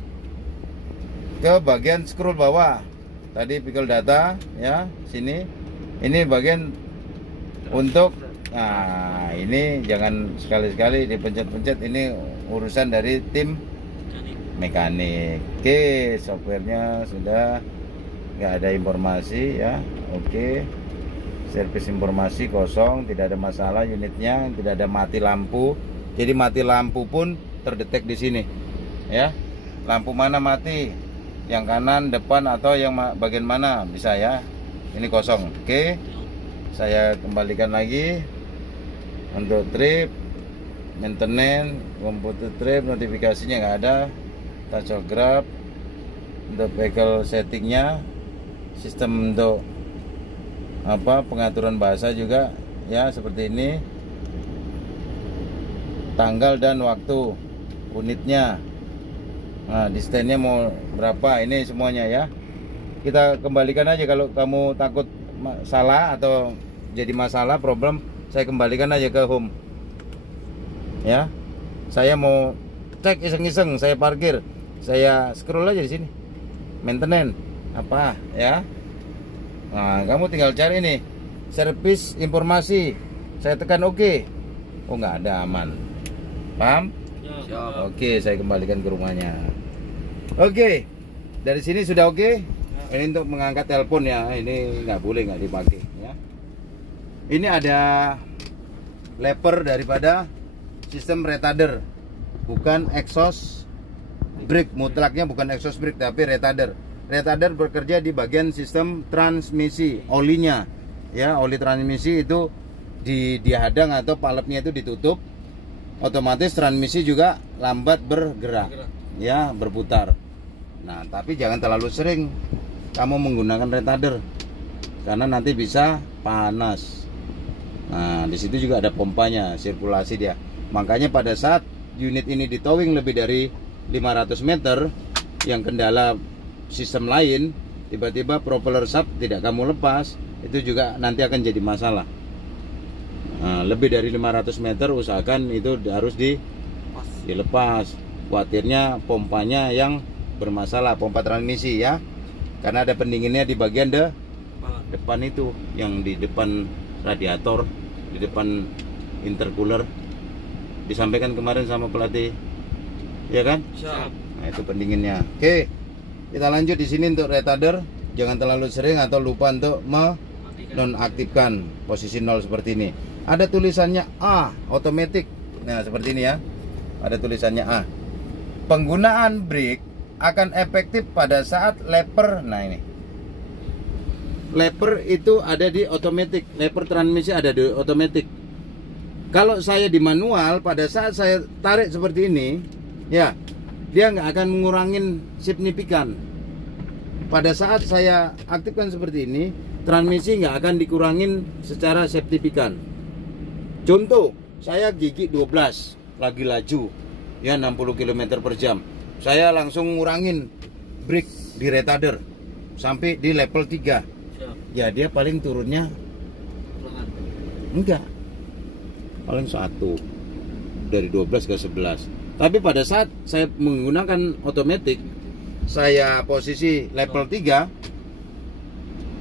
ke bagian scroll bawah. Tadi vehicle data ya, sini. Ini bagian untuk, nah ini jangan sekali-sekali dipencet-pencet, ini urusan dari tim mekanik. Oke, softwarenya sudah nggak ada informasi ya. Oke, servis informasi kosong, tidak ada masalah unitnya, tidak ada mati lampu. Jadi mati lampu pun terdetek di sini ya. Lampu mana mati, yang kanan, depan, atau yang bagian mana bisa ya. Ini kosong. Oke, saya kembalikan lagi untuk trip, maintenance, komputer trip, notifikasinya nggak ada. Tachograph untuk vehicle settingnya, sistem untuk apa pengaturan bahasa juga ya, seperti ini. Tanggal dan waktu, unitnya, nah distannya mau berapa, ini semuanya ya. Kita kembalikan aja. Kalau kamu takut salah atau jadi masalah problem, saya kembalikan aja ke home ya. Saya mau cek iseng-iseng, saya parkir, saya scroll aja di sini, maintenance apa ya. Nah, kamu tinggal cari nih, service informasi. Saya tekan oke. Oh, nggak ada, aman. Paham? Siap. Oke, saya kembalikan ke rumahnya. Oke, dari sini sudah oke. Ini untuk mengangkat telepon ya, ini nggak boleh nggak dipakai ya. Ini ada lever daripada sistem retarder, bukan exhaust brake, mutlaknya bukan exhaust brake tapi retarder. Retarder bekerja di bagian sistem transmisi, olinya ya, oli transmisi itu dihadang atau palepnya itu ditutup, otomatis transmisi juga lambat bergerak ya, berputar. Nah, tapi jangan terlalu sering kamu menggunakan retarder karena nanti bisa panas. Nah, di situ juga ada pompanya, sirkulasi dia. Makanya pada saat unit ini di towing lebih dari 500 meter, yang kendala sistem lain, tiba-tiba propeller shaft tidak kamu lepas, itu juga nanti akan jadi masalah. Nah, lebih dari 500 meter usahakan itu harus dilepas. Khawatirnya pompanya yang bermasalah, pompa transmisi ya. Karena ada pendinginnya di bagian depan itu, yang di depan radiator, di depan intercooler. Disampaikan kemarin sama pelatih, ya kan? Siap. Nah, itu pendinginnya. Oke, kita lanjut di sini untuk retarder. Jangan terlalu sering atau lupa untuk menonaktifkan posisi 0 seperti ini. Ada tulisannya A, automatic. Nah, seperti ini ya. Ada tulisannya A. Penggunaan brake akan efektif pada saat lever. Nah, ini. Lever itu ada di automatic, lever transmisi ada di automatic. Kalau saya di manual, pada saat saya tarik seperti ini, ya, dia nggak akan mengurangin signifikan. Pada saat saya aktifkan seperti ini, transmisi nggak akan dikurangin secara signifikan. Contoh, saya gigi 12, lagi laju, ya 60 km per jam. Saya langsung ngurangin brake di retarder sampai di level 3. Ya, dia paling turunnya enggak, paling 1 dari 12 ke 11. Tapi pada saat saya menggunakan otomatis, saya posisi level 3,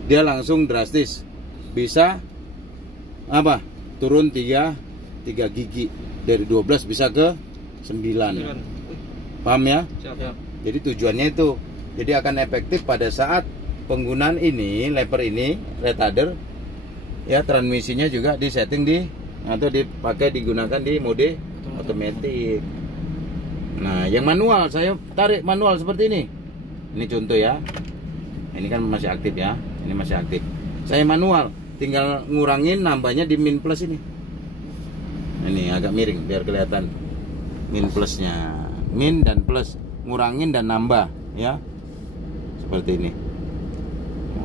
dia langsung drastis bisa apa? Turun 3 gigi dari 12 bisa ke 9. Paham ya? Siap. Jadi tujuannya itu, jadi akan efektif pada saat penggunaan ini, lever ini, retarder ya, transmisinya juga disetting di atau dipakai digunakan di mode otomatis. Nah, yang manual saya tarik manual seperti ini. Ini contoh ya. Ini kan masih aktif ya. Ini masih aktif. Saya manual, tinggal ngurangin nambahnya di min plus ini. Ini agak miring biar kelihatan min plusnya. Min dan plus, ngurangin dan nambah ya. Seperti ini.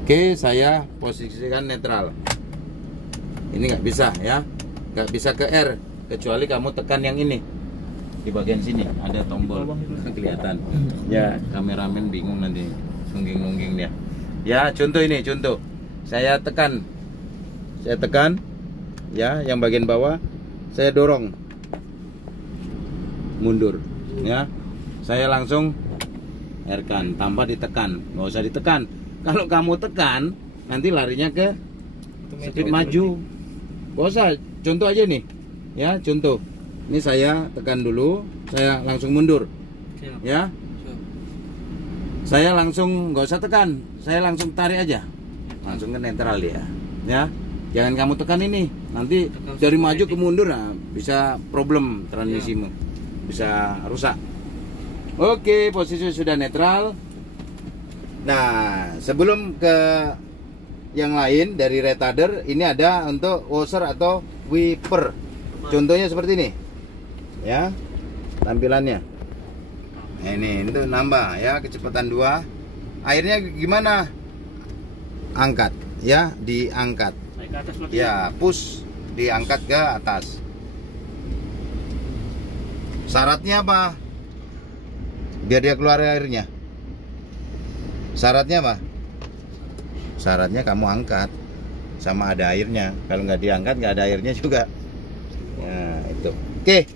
Oke, saya posisikan netral. Ini nggak bisa ya, nggak bisa ke R kecuali kamu tekan yang ini di bagian sini ada tombol kelihatan. Ya, kameramen bingung nanti nungging dia. Ya, contoh ini, contoh. Saya tekan ya, yang bagian bawah saya dorong mundur ya. Saya langsung R-kan tanpa ditekan, nggak usah ditekan. Kalau kamu tekan, nanti larinya ke speed maju. Gak usah, contoh aja nih. Ya, contoh. Ini saya tekan dulu, saya langsung mundur. Ya. Saya langsung nggak usah tekan, saya langsung tarik aja. Langsung ke netral dia. Ya. Jangan kamu tekan ini, nanti dari maju ke mundur, nah, bisa problem transmisimu. Bisa rusak. Oke, posisi sudah netral. Nah, sebelum ke yang lain dari retarder, ini ada untuk washer atau wiper. Contohnya seperti ini. Ya. Tampilannya. Nah, ini untuk nambah ya, kecepatan 2. Airnya gimana? Angkat ya, diangkat. Naik ke atas lagi. Ya, push, diangkat ke atas. Syaratnya apa? Biar dia keluar airnya. Syaratnya apa? Syaratnya kamu angkat sama ada airnya. Kalau nggak diangkat nggak ada airnya juga. Nah, itu. Oke,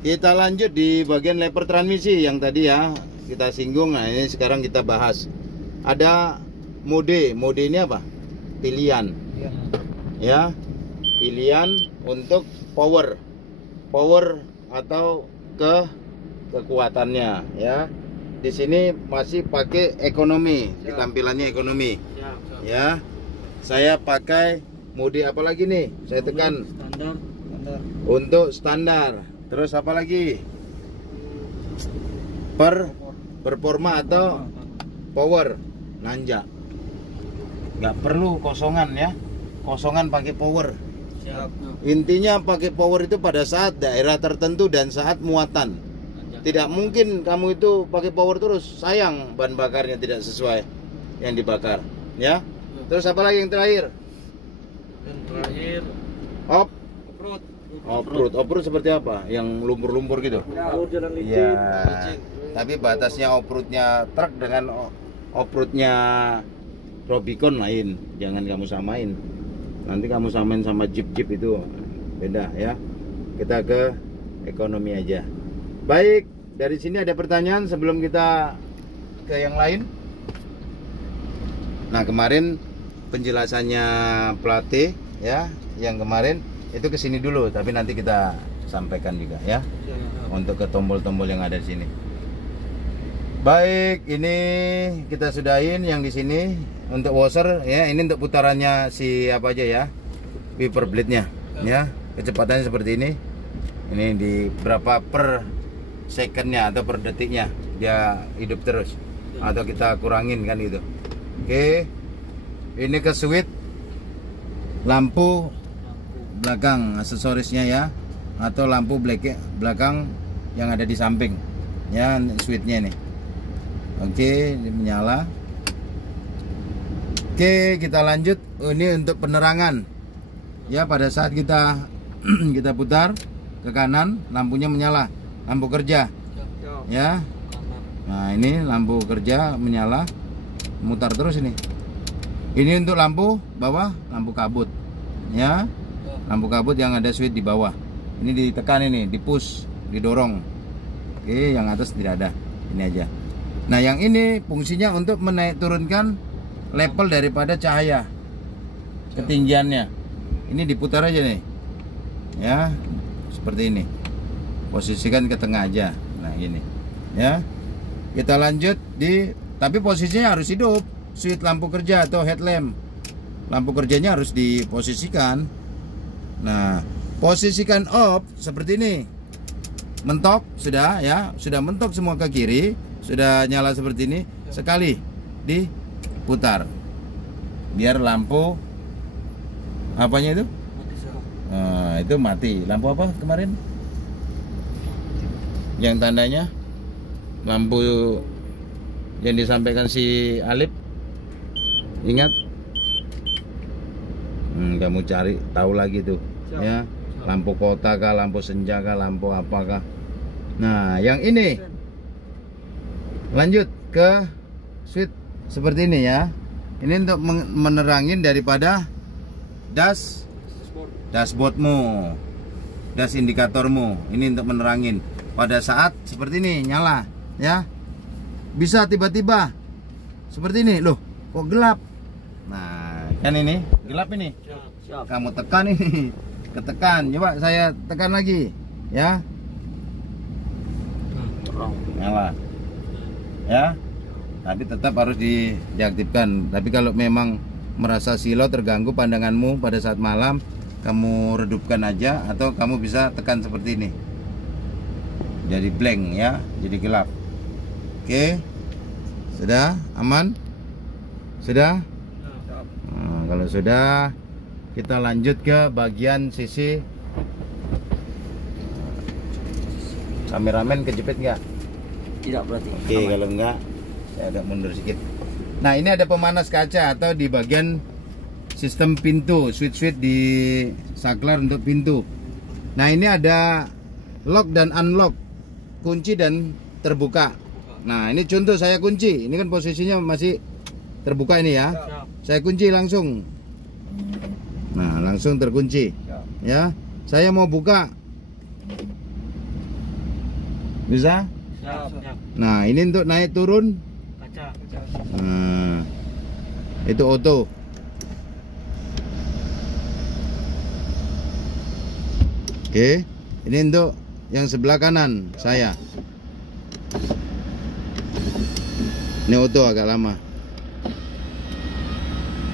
kita lanjut di bagian lever transmisi yang tadi ya kita singgung. Nah, ini sekarang kita bahas. Ada mode ini apa? Pilihan. Ya, pilihan untuk power atau kekuatannya ya. Di sini masih pakai ekonomi, tampilannya ekonomi. Ya. Saya pakai mode apa lagi nih? Saya tekan Standar. untuk standar. Terus apa lagi? Performa atau power. Nanjak. Nggak perlu kosongan ya. Kosongan pakai power. Siap. Intinya pakai power itu pada saat daerah tertentu dan saat muatan. Tidak mungkin kamu itu pakai power terus, sayang bahan bakarnya tidak sesuai yang dibakar, ya. Terus apa lagi yang terakhir? Dan terakhir Off-road. off-road. Off-road seperti apa? Yang lumpur-lumpur gitu? Jalur jalan licin. Iya. Tapi batasnya off-roadnya truk dengan off-roadnya Rubicon lain, jangan kamu samain. Nanti kamu samain sama Jeep itu beda ya. Kita ke ekonomi aja. Baik, dari sini ada pertanyaan sebelum kita ke yang lain. Nah, kemarin penjelasannya Plate ya, yang kemarin itu ke sini dulu, tapi nanti kita sampaikan juga ya untuk ke tombol-tombol yang ada di sini. Baik, ini kita sudahin yang di sini untuk washer ya. Ini untuk putarannya si apa aja ya, wiper blade-nya ya. Kecepatannya seperti ini. Ini di berapa per secondnya atau per detiknya dia hidup terus, atau kita kurangin kan gitu. Oke, ini ke switch lampu belakang aksesorisnya ya, atau lampu belakang yang ada di samping ya, switchnya nih. Oke, ini menyala. Oke, kita lanjut. Ini untuk penerangan ya, pada saat kita kita putar ke kanan lampunya menyala, lampu kerja ya. Nah, ini lampu kerja menyala, mutar terus ini. Ini untuk lampu bawah, lampu kabut ya, lampu kabut yang ada switch di bawah. Ini ditekan, ini di push, didorong. Oke, yang atas tidak ada, ini aja. Nah, yang ini fungsinya untuk menaik turunkan level daripada cahaya, ketinggiannya. Ini diputar aja nih ya, seperti ini. Posisikan ke tengah aja. Nah, ini ya. Kita lanjut tapi posisinya harus hidup. Switch lampu kerja atau headlamp, lampu kerjanya harus diposisikan. Nah, posisikan off seperti ini. Mentok sudah ya, sudah mentok semua ke kiri, sudah nyala seperti ini. Sekali diputar biar lampu apanya itu itu mati. Lampu apa kemarin yang tandanya, lampu yang disampaikan si Alip, ingat? Kamu cari tahu lagi tuh ya, lampu kota kah, lampu senja kah, lampu apakah. Nah, yang ini lanjut ke switch seperti ini ya. Ini untuk menerangin daripada dashboardmu, dash indikatormu. Ini untuk menerangin pada saat seperti ini nyala ya. Bisa tiba-tiba seperti ini, loh kok gelap. Nah, kan ini gelap ini. Kamu tekan ini, ketekan. Coba saya tekan lagi ya, nyala ya. Tapi tetap harus diaktifkan. Tapi kalau memang merasa silau, terganggu pandanganmu pada saat malam, kamu redupkan aja, atau kamu bisa tekan seperti ini, jadi blank ya, jadi gelap. Oke, sudah aman? Sudah? Nah, kalau sudah, kita lanjut ke bagian sisi. Kameramen kejepit nggak? Tidak berarti. Oke, kalau enggak saya agak mundur sedikit. Nah, ini ada pemanas kaca atau di bagian sistem pintu, switch di saklar untuk pintu. Nah, ini ada lock dan unlock, kunci dan terbuka. Nah, ini contoh saya kunci. Ini kan posisinya masih terbuka ini ya. Saya kunci langsung. Nah, langsung terkunci. Ya. Saya mau buka. Bisa? Nah, ini untuk naik turun Kaca. nah, itu auto. Oke, ini untuk yang sebelah kanan saya. Ini auto agak lama.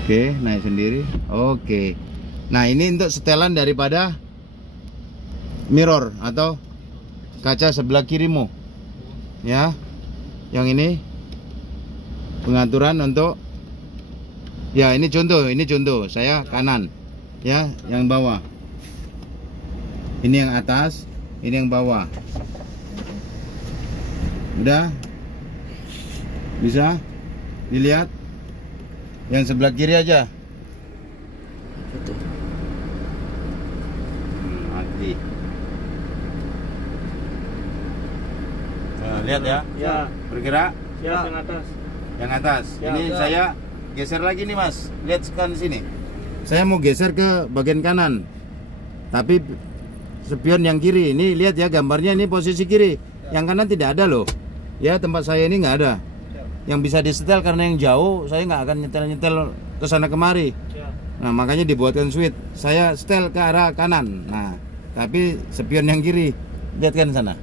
Oke, naik sendiri. Oke. Nah, ini untuk setelan daripada mirror atau kaca sebelah kirimu. Ya. Yang ini pengaturan untuk, ya ini contoh saya kanan ya, yang bawah ini yang atas, ini yang bawah. Udah bisa dilihat yang sebelah kiri aja. Mati. Nah, lihat ya, Ya. bergerak. Siap yang atas. Yang atas. Ya, Ini ya. saya geser lagi nih Mas. Lihat kan sini. Saya mau geser ke bagian kanan. Tapi spion yang kiri. Ini lihat ya gambarnya, ini posisi kiri. Yang kanan tidak ada loh. Ya, tempat saya ini nggak ada. Yang bisa disetel karena yang jauh saya nggak akan nyetel-nyetel ke sana kemari. Siap. Nah, makanya dibuatkan switch. Saya setel ke arah kanan. Nah, tapi spion yang kiri. Lihat kan sana.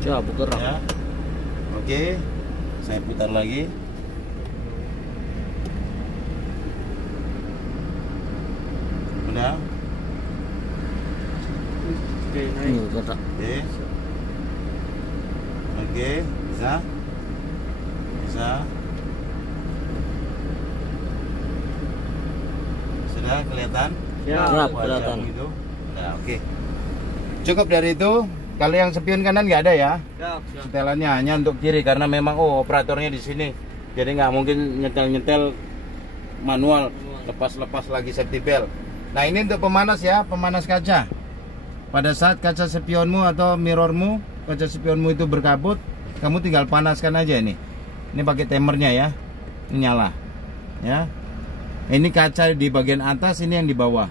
Siap, bergerak. Ya. Oke, saya putar lagi. Udah. Oke, naik. Gerak. Oke. Oke, bisa. Bisa. Sudah kelihatan? Siap, Wajahmu kelihatan. itu. Nah, oke. Cukup dari itu. Kalau yang spion kanan nggak ada ya. Siap, siap. Setelannya hanya untuk kiri karena memang operatornya di sini. Jadi nggak mungkin nyetel-nyetel manual, lepas-lepas lagi safety belt. Nah, ini untuk pemanas ya, pemanas kaca. Pada saat kaca spionmu atau mirrormu, kaca spionmu itu berkabut, kamu tinggal panaskan aja ini. Ini pakai timernya ya. Ini nyala. Ya. Ini kaca di bagian atas, ini yang di bawah.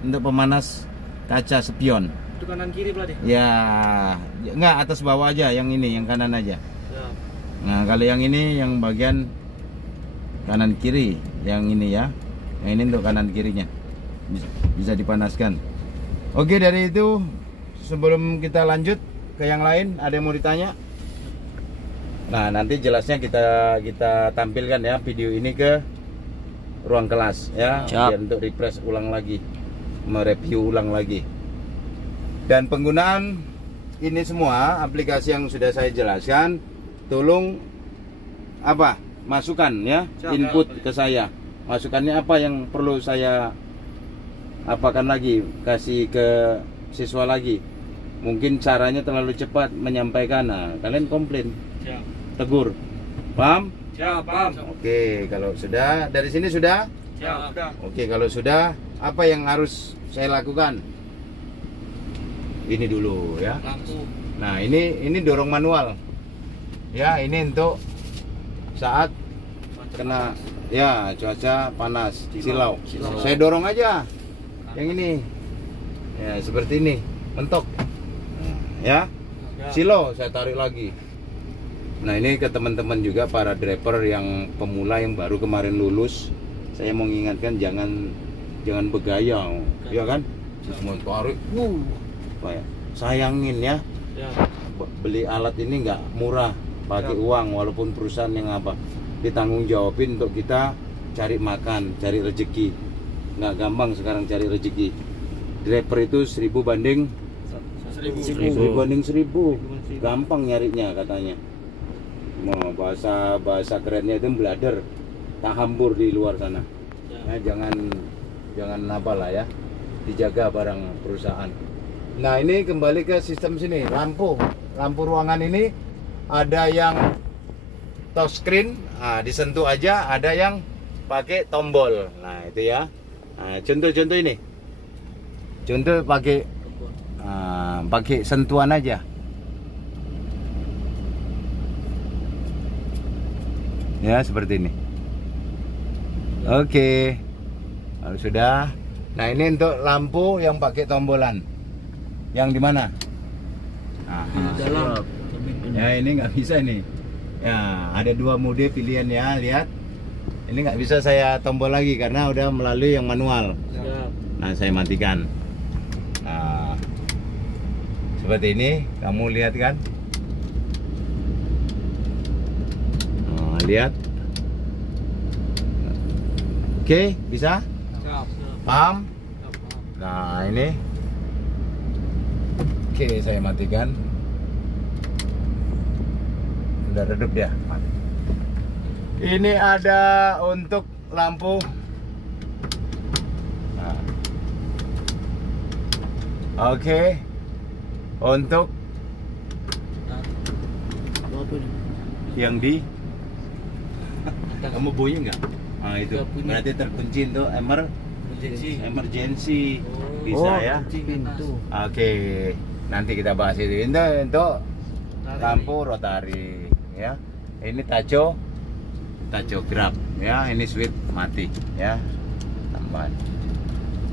Untuk pemanas kaca spion. Itu kanan kiri berarti. Ya, enggak, atas bawah aja, yang ini, yang kanan aja. Siap. Nah, kalau yang ini yang bagian kanan kiri, yang ini ya. Yang ini untuk kanan kirinya. Bisa dipanaskan. Oke, dari itu sebelum kita lanjut ke yang lain, ada yang mau ditanya? Nah, nanti jelasnya kita tampilkan ya video ini ke ruang kelas ya, Siap. biar untuk refresh ulang lagi, mereview ulang lagi. Dan penggunaan ini semua aplikasi yang sudah saya jelaskan, tolong apa? Masukan ya, Siap. input ke saya. Masukannya apa yang perlu saya apakan lagi, kasih ke siswa lagi. Mungkin caranya terlalu cepat menyampaikan. Nah, kalian komplain, Siap. tegur. Paham? Siap, paham. Oke, kalau sudah dari sini sudah? Siap. Sudah. Oke, kalau sudah, apa yang harus saya lakukan? Ini dulu ya. Lampu. Nah, ini dorong manual. Ya, ini untuk saat kena ya cuaca panas, silau. Silau. Saya dorong aja. Yang ini. Ya, seperti ini, mentok. Ya. Silau saya tarik lagi. Nah, ini ke teman-teman juga para driver yang pemula yang baru kemarin lulus. Saya mau mengingatkan jangan bergaya, ya kan? Mau tarik, apa ya? Sayangin ya. Siap. Beli alat ini nggak murah, pakai uang walaupun perusahaan yang apa ditanggung jawabin untuk kita cari makan, cari rezeki. Nggak gampang sekarang cari rezeki. Driver itu 1000 banding 1000 banding 1000. Gampang nyarinya katanya. Mau bahasa kerennya itu blader, tak hambur di luar sana. Nah, jangan apalah ya, dijaga barang perusahaan. Nah, ini kembali ke sistem sini, lampu ruangan ini ada yang touchscreen, nah, disentuh aja, ada yang pakai tombol. Nah, itu ya. Nah, contoh ini, contoh pakai sentuhan aja. Ya, seperti ini. Oke. Kalau sudah. Nah, ini untuk lampu yang pakai tombolan. Yang di mana? Nah, Dalam. ya, ini nggak bisa ini. Ya, ada 2 mode pilihan ya, lihat. Ini nggak bisa saya tombol lagi karena udah melalui yang manual. Siap. Nah, saya matikan. Nah, seperti ini, kamu lihat kan? Nah, lihat. Oke, bisa? Siap. Paham? Siap. Nah, ini. Oke, saya matikan. Udah redup dia. Ini ada untuk lampu. Nah. Oke. Untuk Apa nih? yang di kamu bunyi nggak? Nah, itu Nggak bunyi. berarti terkunci untuk emergency. Bisa ya? Pintu. Oke. Nanti kita bahas itu. Ini untuk lampu rotari ya. Ini taco grab ya. Ini switch mati ya. Tambahan.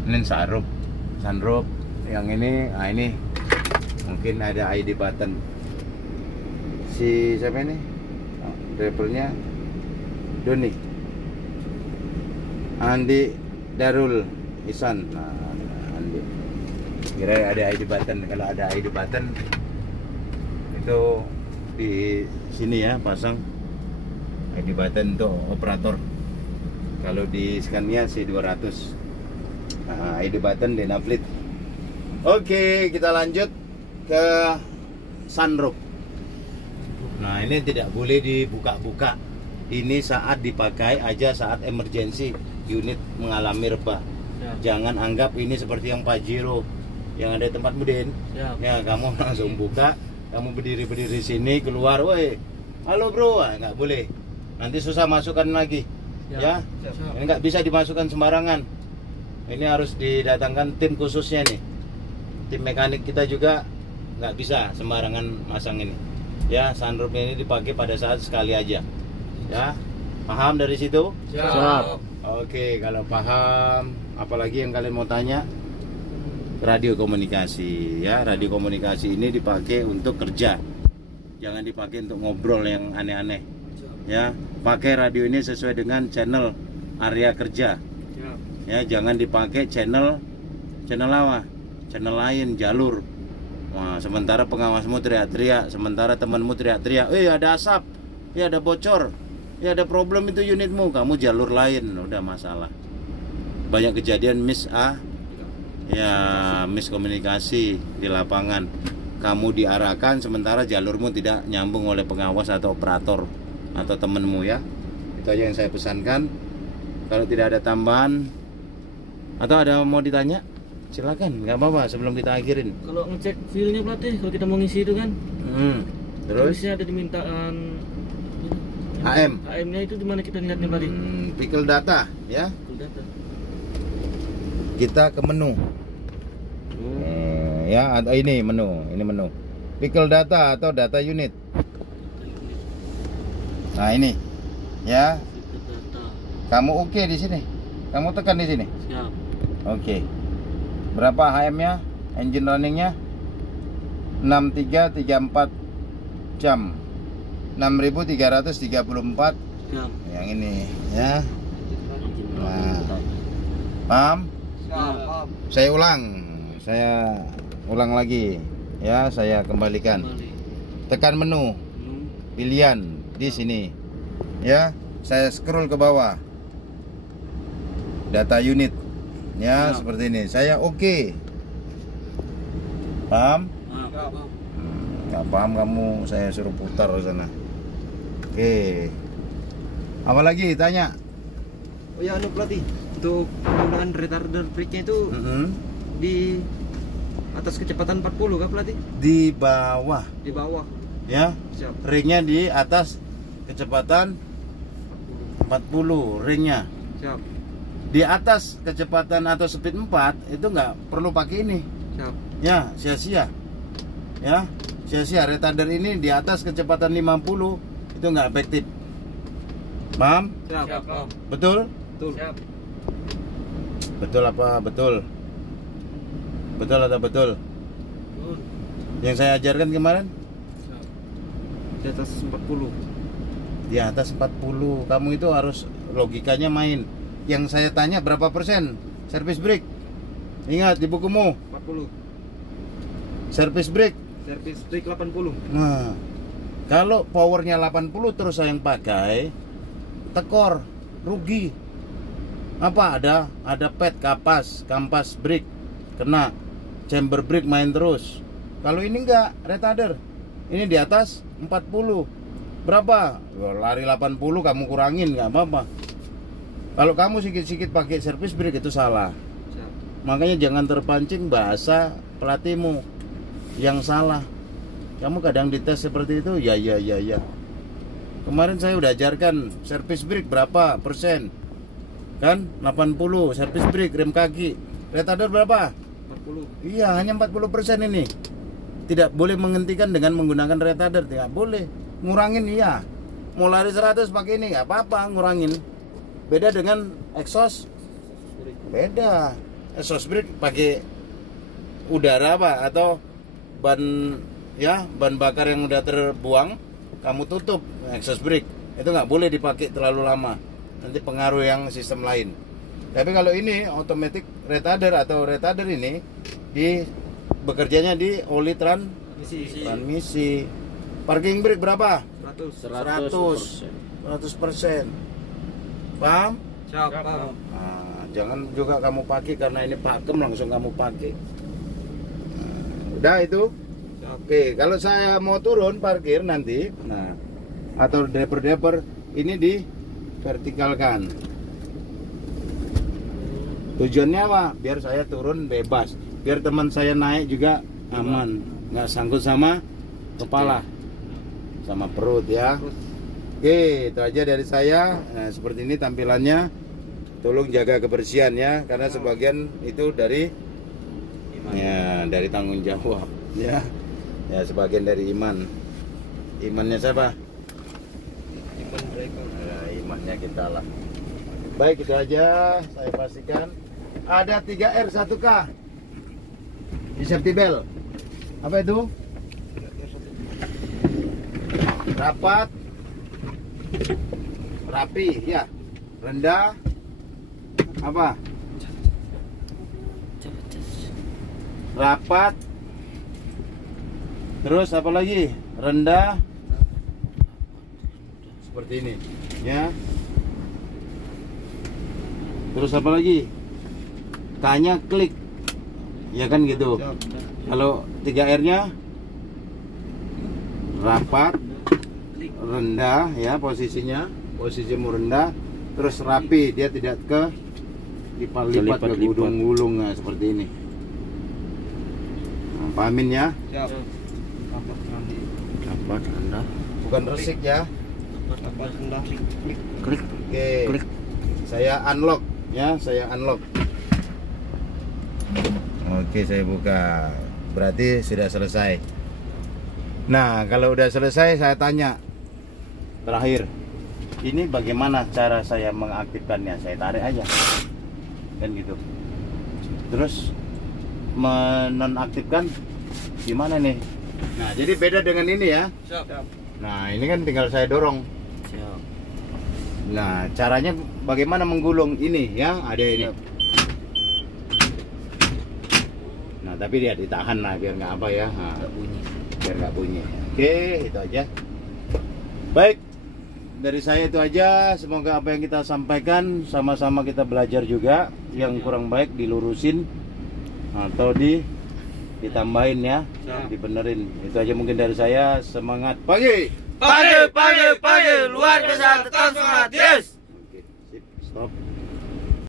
Ini sunroof. Yang ini, nah ini mungkin ada ID button. Si siapa ini? Oh, drivernya Doni. Andi Darul Isan. Nah, Andi. Kira ada ID button. Kalau ada ID button itu di sini ya, pasang ID button untuk operator. Kalau di Scania C200. Nah, ID button di Navlit. Oke, kita lanjut ke sunroof. Nah, ini tidak boleh dibuka-buka. Ini saat dipakai aja saat emergency, unit mengalami rebah. Siap. Jangan anggap ini seperti yang Pajero yang ada di tempatmu, Den. Siap. Ya, kamu langsung buka, kamu berdiri sini, keluar, woi, halo bro, ah, nggak boleh. Nanti susah masukkan lagi, Siap. ya. Siap. Ini nggak bisa dimasukkan sembarangan. Ini harus didatangkan tim khususnya nih. Tim mekanik kita juga nggak bisa sembarangan masang ini. Ya, sunroof ini dipakai pada saat sekali aja. Ya, paham dari situ? Siap. Oke, kalau paham, apalagi yang kalian mau tanya? Radio komunikasi ya, radio komunikasi ini dipakai untuk kerja, jangan dipakai untuk ngobrol yang aneh-aneh ya. Pakai radio ini sesuai dengan channel area kerja Siap. ya, jangan dipakai channel apa, channel lain, jalur. Wah, sementara pengawasmu teriak-teriak, sementara temanmu teriak-teriak, ada asap, ada bocor, ada problem itu unitmu, kamu jalur lain, udah masalah. Banyak kejadian miskomunikasi di lapangan. Kamu diarahkan sementara jalurmu tidak nyambung oleh pengawas atau operator atau temenmu ya. Itu aja yang saya pesankan. Kalau tidak ada tambahan atau ada mau ditanya, silakan, nggak apa-apa sebelum kita akhirin. Kalau ngecek filenya pelatih, kalau kita mau ngisi itu kan, Terus tulisnya ada dimintaan HM. HM-nya itu di mana kita lihatnya pelatih? Pickle data ya. Full data. Kita ke menu. Ya, atau ini menu. Pickle data atau data unit. Nah, ini. Ya. Full data. Kamu oke di sini. Kamu tekan di sini. Siap. Oke. Berapa HM-nya? Engine runningnya 6334 jam. 6334 Siap. yang ini ya. Nah, paham? Siap. Saya ulang lagi ya, saya kembalikan. Kembali. Tekan menu pilihan di sini ya. Saya scroll ke bawah, data unit ya, seperti ini. Saya oke. Paham? Nggak paham kamu, saya suruh putar ke sana. Oke. Apa lagi tanya? Oh ya, pelatih, untuk penggunaan retarder brake-nya itu di atas kecepatan 40 kan pelatih? Di bawah Di bawah. ya. Siap. Ringnya di atas kecepatan 40 ringnya. Siap. Di atas kecepatan atau speed 4 itu nggak perlu pakai ini Siap. ya, sia-sia ya, sia-sia. Retarder ini di atas kecepatan 50 itu nggak efektif. Paham? Siap. Siap. Betul? Betul. Siap. Betul apa betul? Betul atau betul? Yang saya ajarkan kemarin? Di atas 40. Di atas 40. Kamu itu harus logikanya main. Yang saya tanya berapa persen service brake? Ingat di bukumu 40. service brake. Service brake 80. Nah, kalau powernya 80 terus saya yang pakai, tekor, rugi. Apa ada pet kampas brake kena, chamber brake main terus. Kalau ini enggak, retarder. Ini di atas 40. Berapa? Lari 80 kamu kurangin enggak apa-apa. Kalau kamu sikit-sikit pakai service brake itu salah. Makanya jangan terpancing bahasa pelatihmu yang salah. Kamu kadang dites seperti itu, ya. Kemarin saya udah ajarkan service brake berapa persen. Kan 80 service brake, rem kaki. Retarder berapa? 40. Iya, hanya 40% ini. Tidak boleh menghentikan dengan menggunakan retarder, tidak boleh. Ngurangin iya. Mau lari 100 pakai ini nggak apa-apa, ngurangin. Beda dengan exhaust. Beda. Exhaust brake pakai udara apa atau ban bakar yang udah terbuang, kamu tutup exhaust brake. Itu nggak boleh dipakai terlalu lama. Nanti pengaruh yang sistem lain. Tapi kalau ini automatic retarder atau retarder ini bekerjanya di oli transmisi. Parking brake berapa? 100%. Paham? Siap, paham. Nah, jangan juga kamu pakai karena ini pakem langsung kamu pakai. Udah itu. Oke, kalau saya mau turun parkir nanti, nah atau deper ini di vertikalkan. Tujuannya apa? Biar saya turun bebas, biar teman saya naik juga aman, nggak sangkut sama kepala, sama perut ya. Oke, itu aja dari saya. Nah, seperti ini tampilannya. Tolong jaga kebersihan ya, karena sebagian itu dari tanggung jawab ya. Ya, sebagian dari iman. Imannya siapa? Iman mereka. Nah, imannya kita lah. Baik, itu aja saya pastikan. Ada 3R 1K di safety belt. Apa itu? Rapat, rapi ya, rendah, apa? Rapat, terus apa lagi? Rendah, seperti ini ya. Terus apa lagi? Tanya klik, ya kan gitu. Kalau 3R-nya rapat, rendah ya posisinya, posisimu rendah, terus rapi, dia tidak ke lipat-lipat ke gulung-gulung, nah, seperti ini. Nah, pahamin ya. Siap. Rapat rendah, bukan resik ya. Rapat rendah. Klik. Oke. Klik. Saya unlock ya, saya unlock. Oke, saya buka. Berarti sudah selesai. Nah, kalau udah selesai saya tanya. Terakhir, ini bagaimana cara saya mengaktifkannya? Saya tarik aja. Kan gitu. Terus menonaktifkan gimana nih? Nah, jadi beda dengan ini ya. Siap. Nah, ini kan tinggal saya dorong. Siap. Nah, caranya bagaimana menggulung ini ya? Ada ini. Nah, tapi dia ditahan lah biar nggak apa ya. Nah, biar nggak bunyi. Oke, itu aja. Baik, dari saya itu aja. Semoga apa yang kita sampaikan sama-sama kita belajar juga. Yang kurang baik dilurusin atau ditambahin ya, dibenerin. Itu aja mungkin dari saya. Semangat pagi. Pagi, luar biasa, tetap semangat, yes. Oke, sip, stop.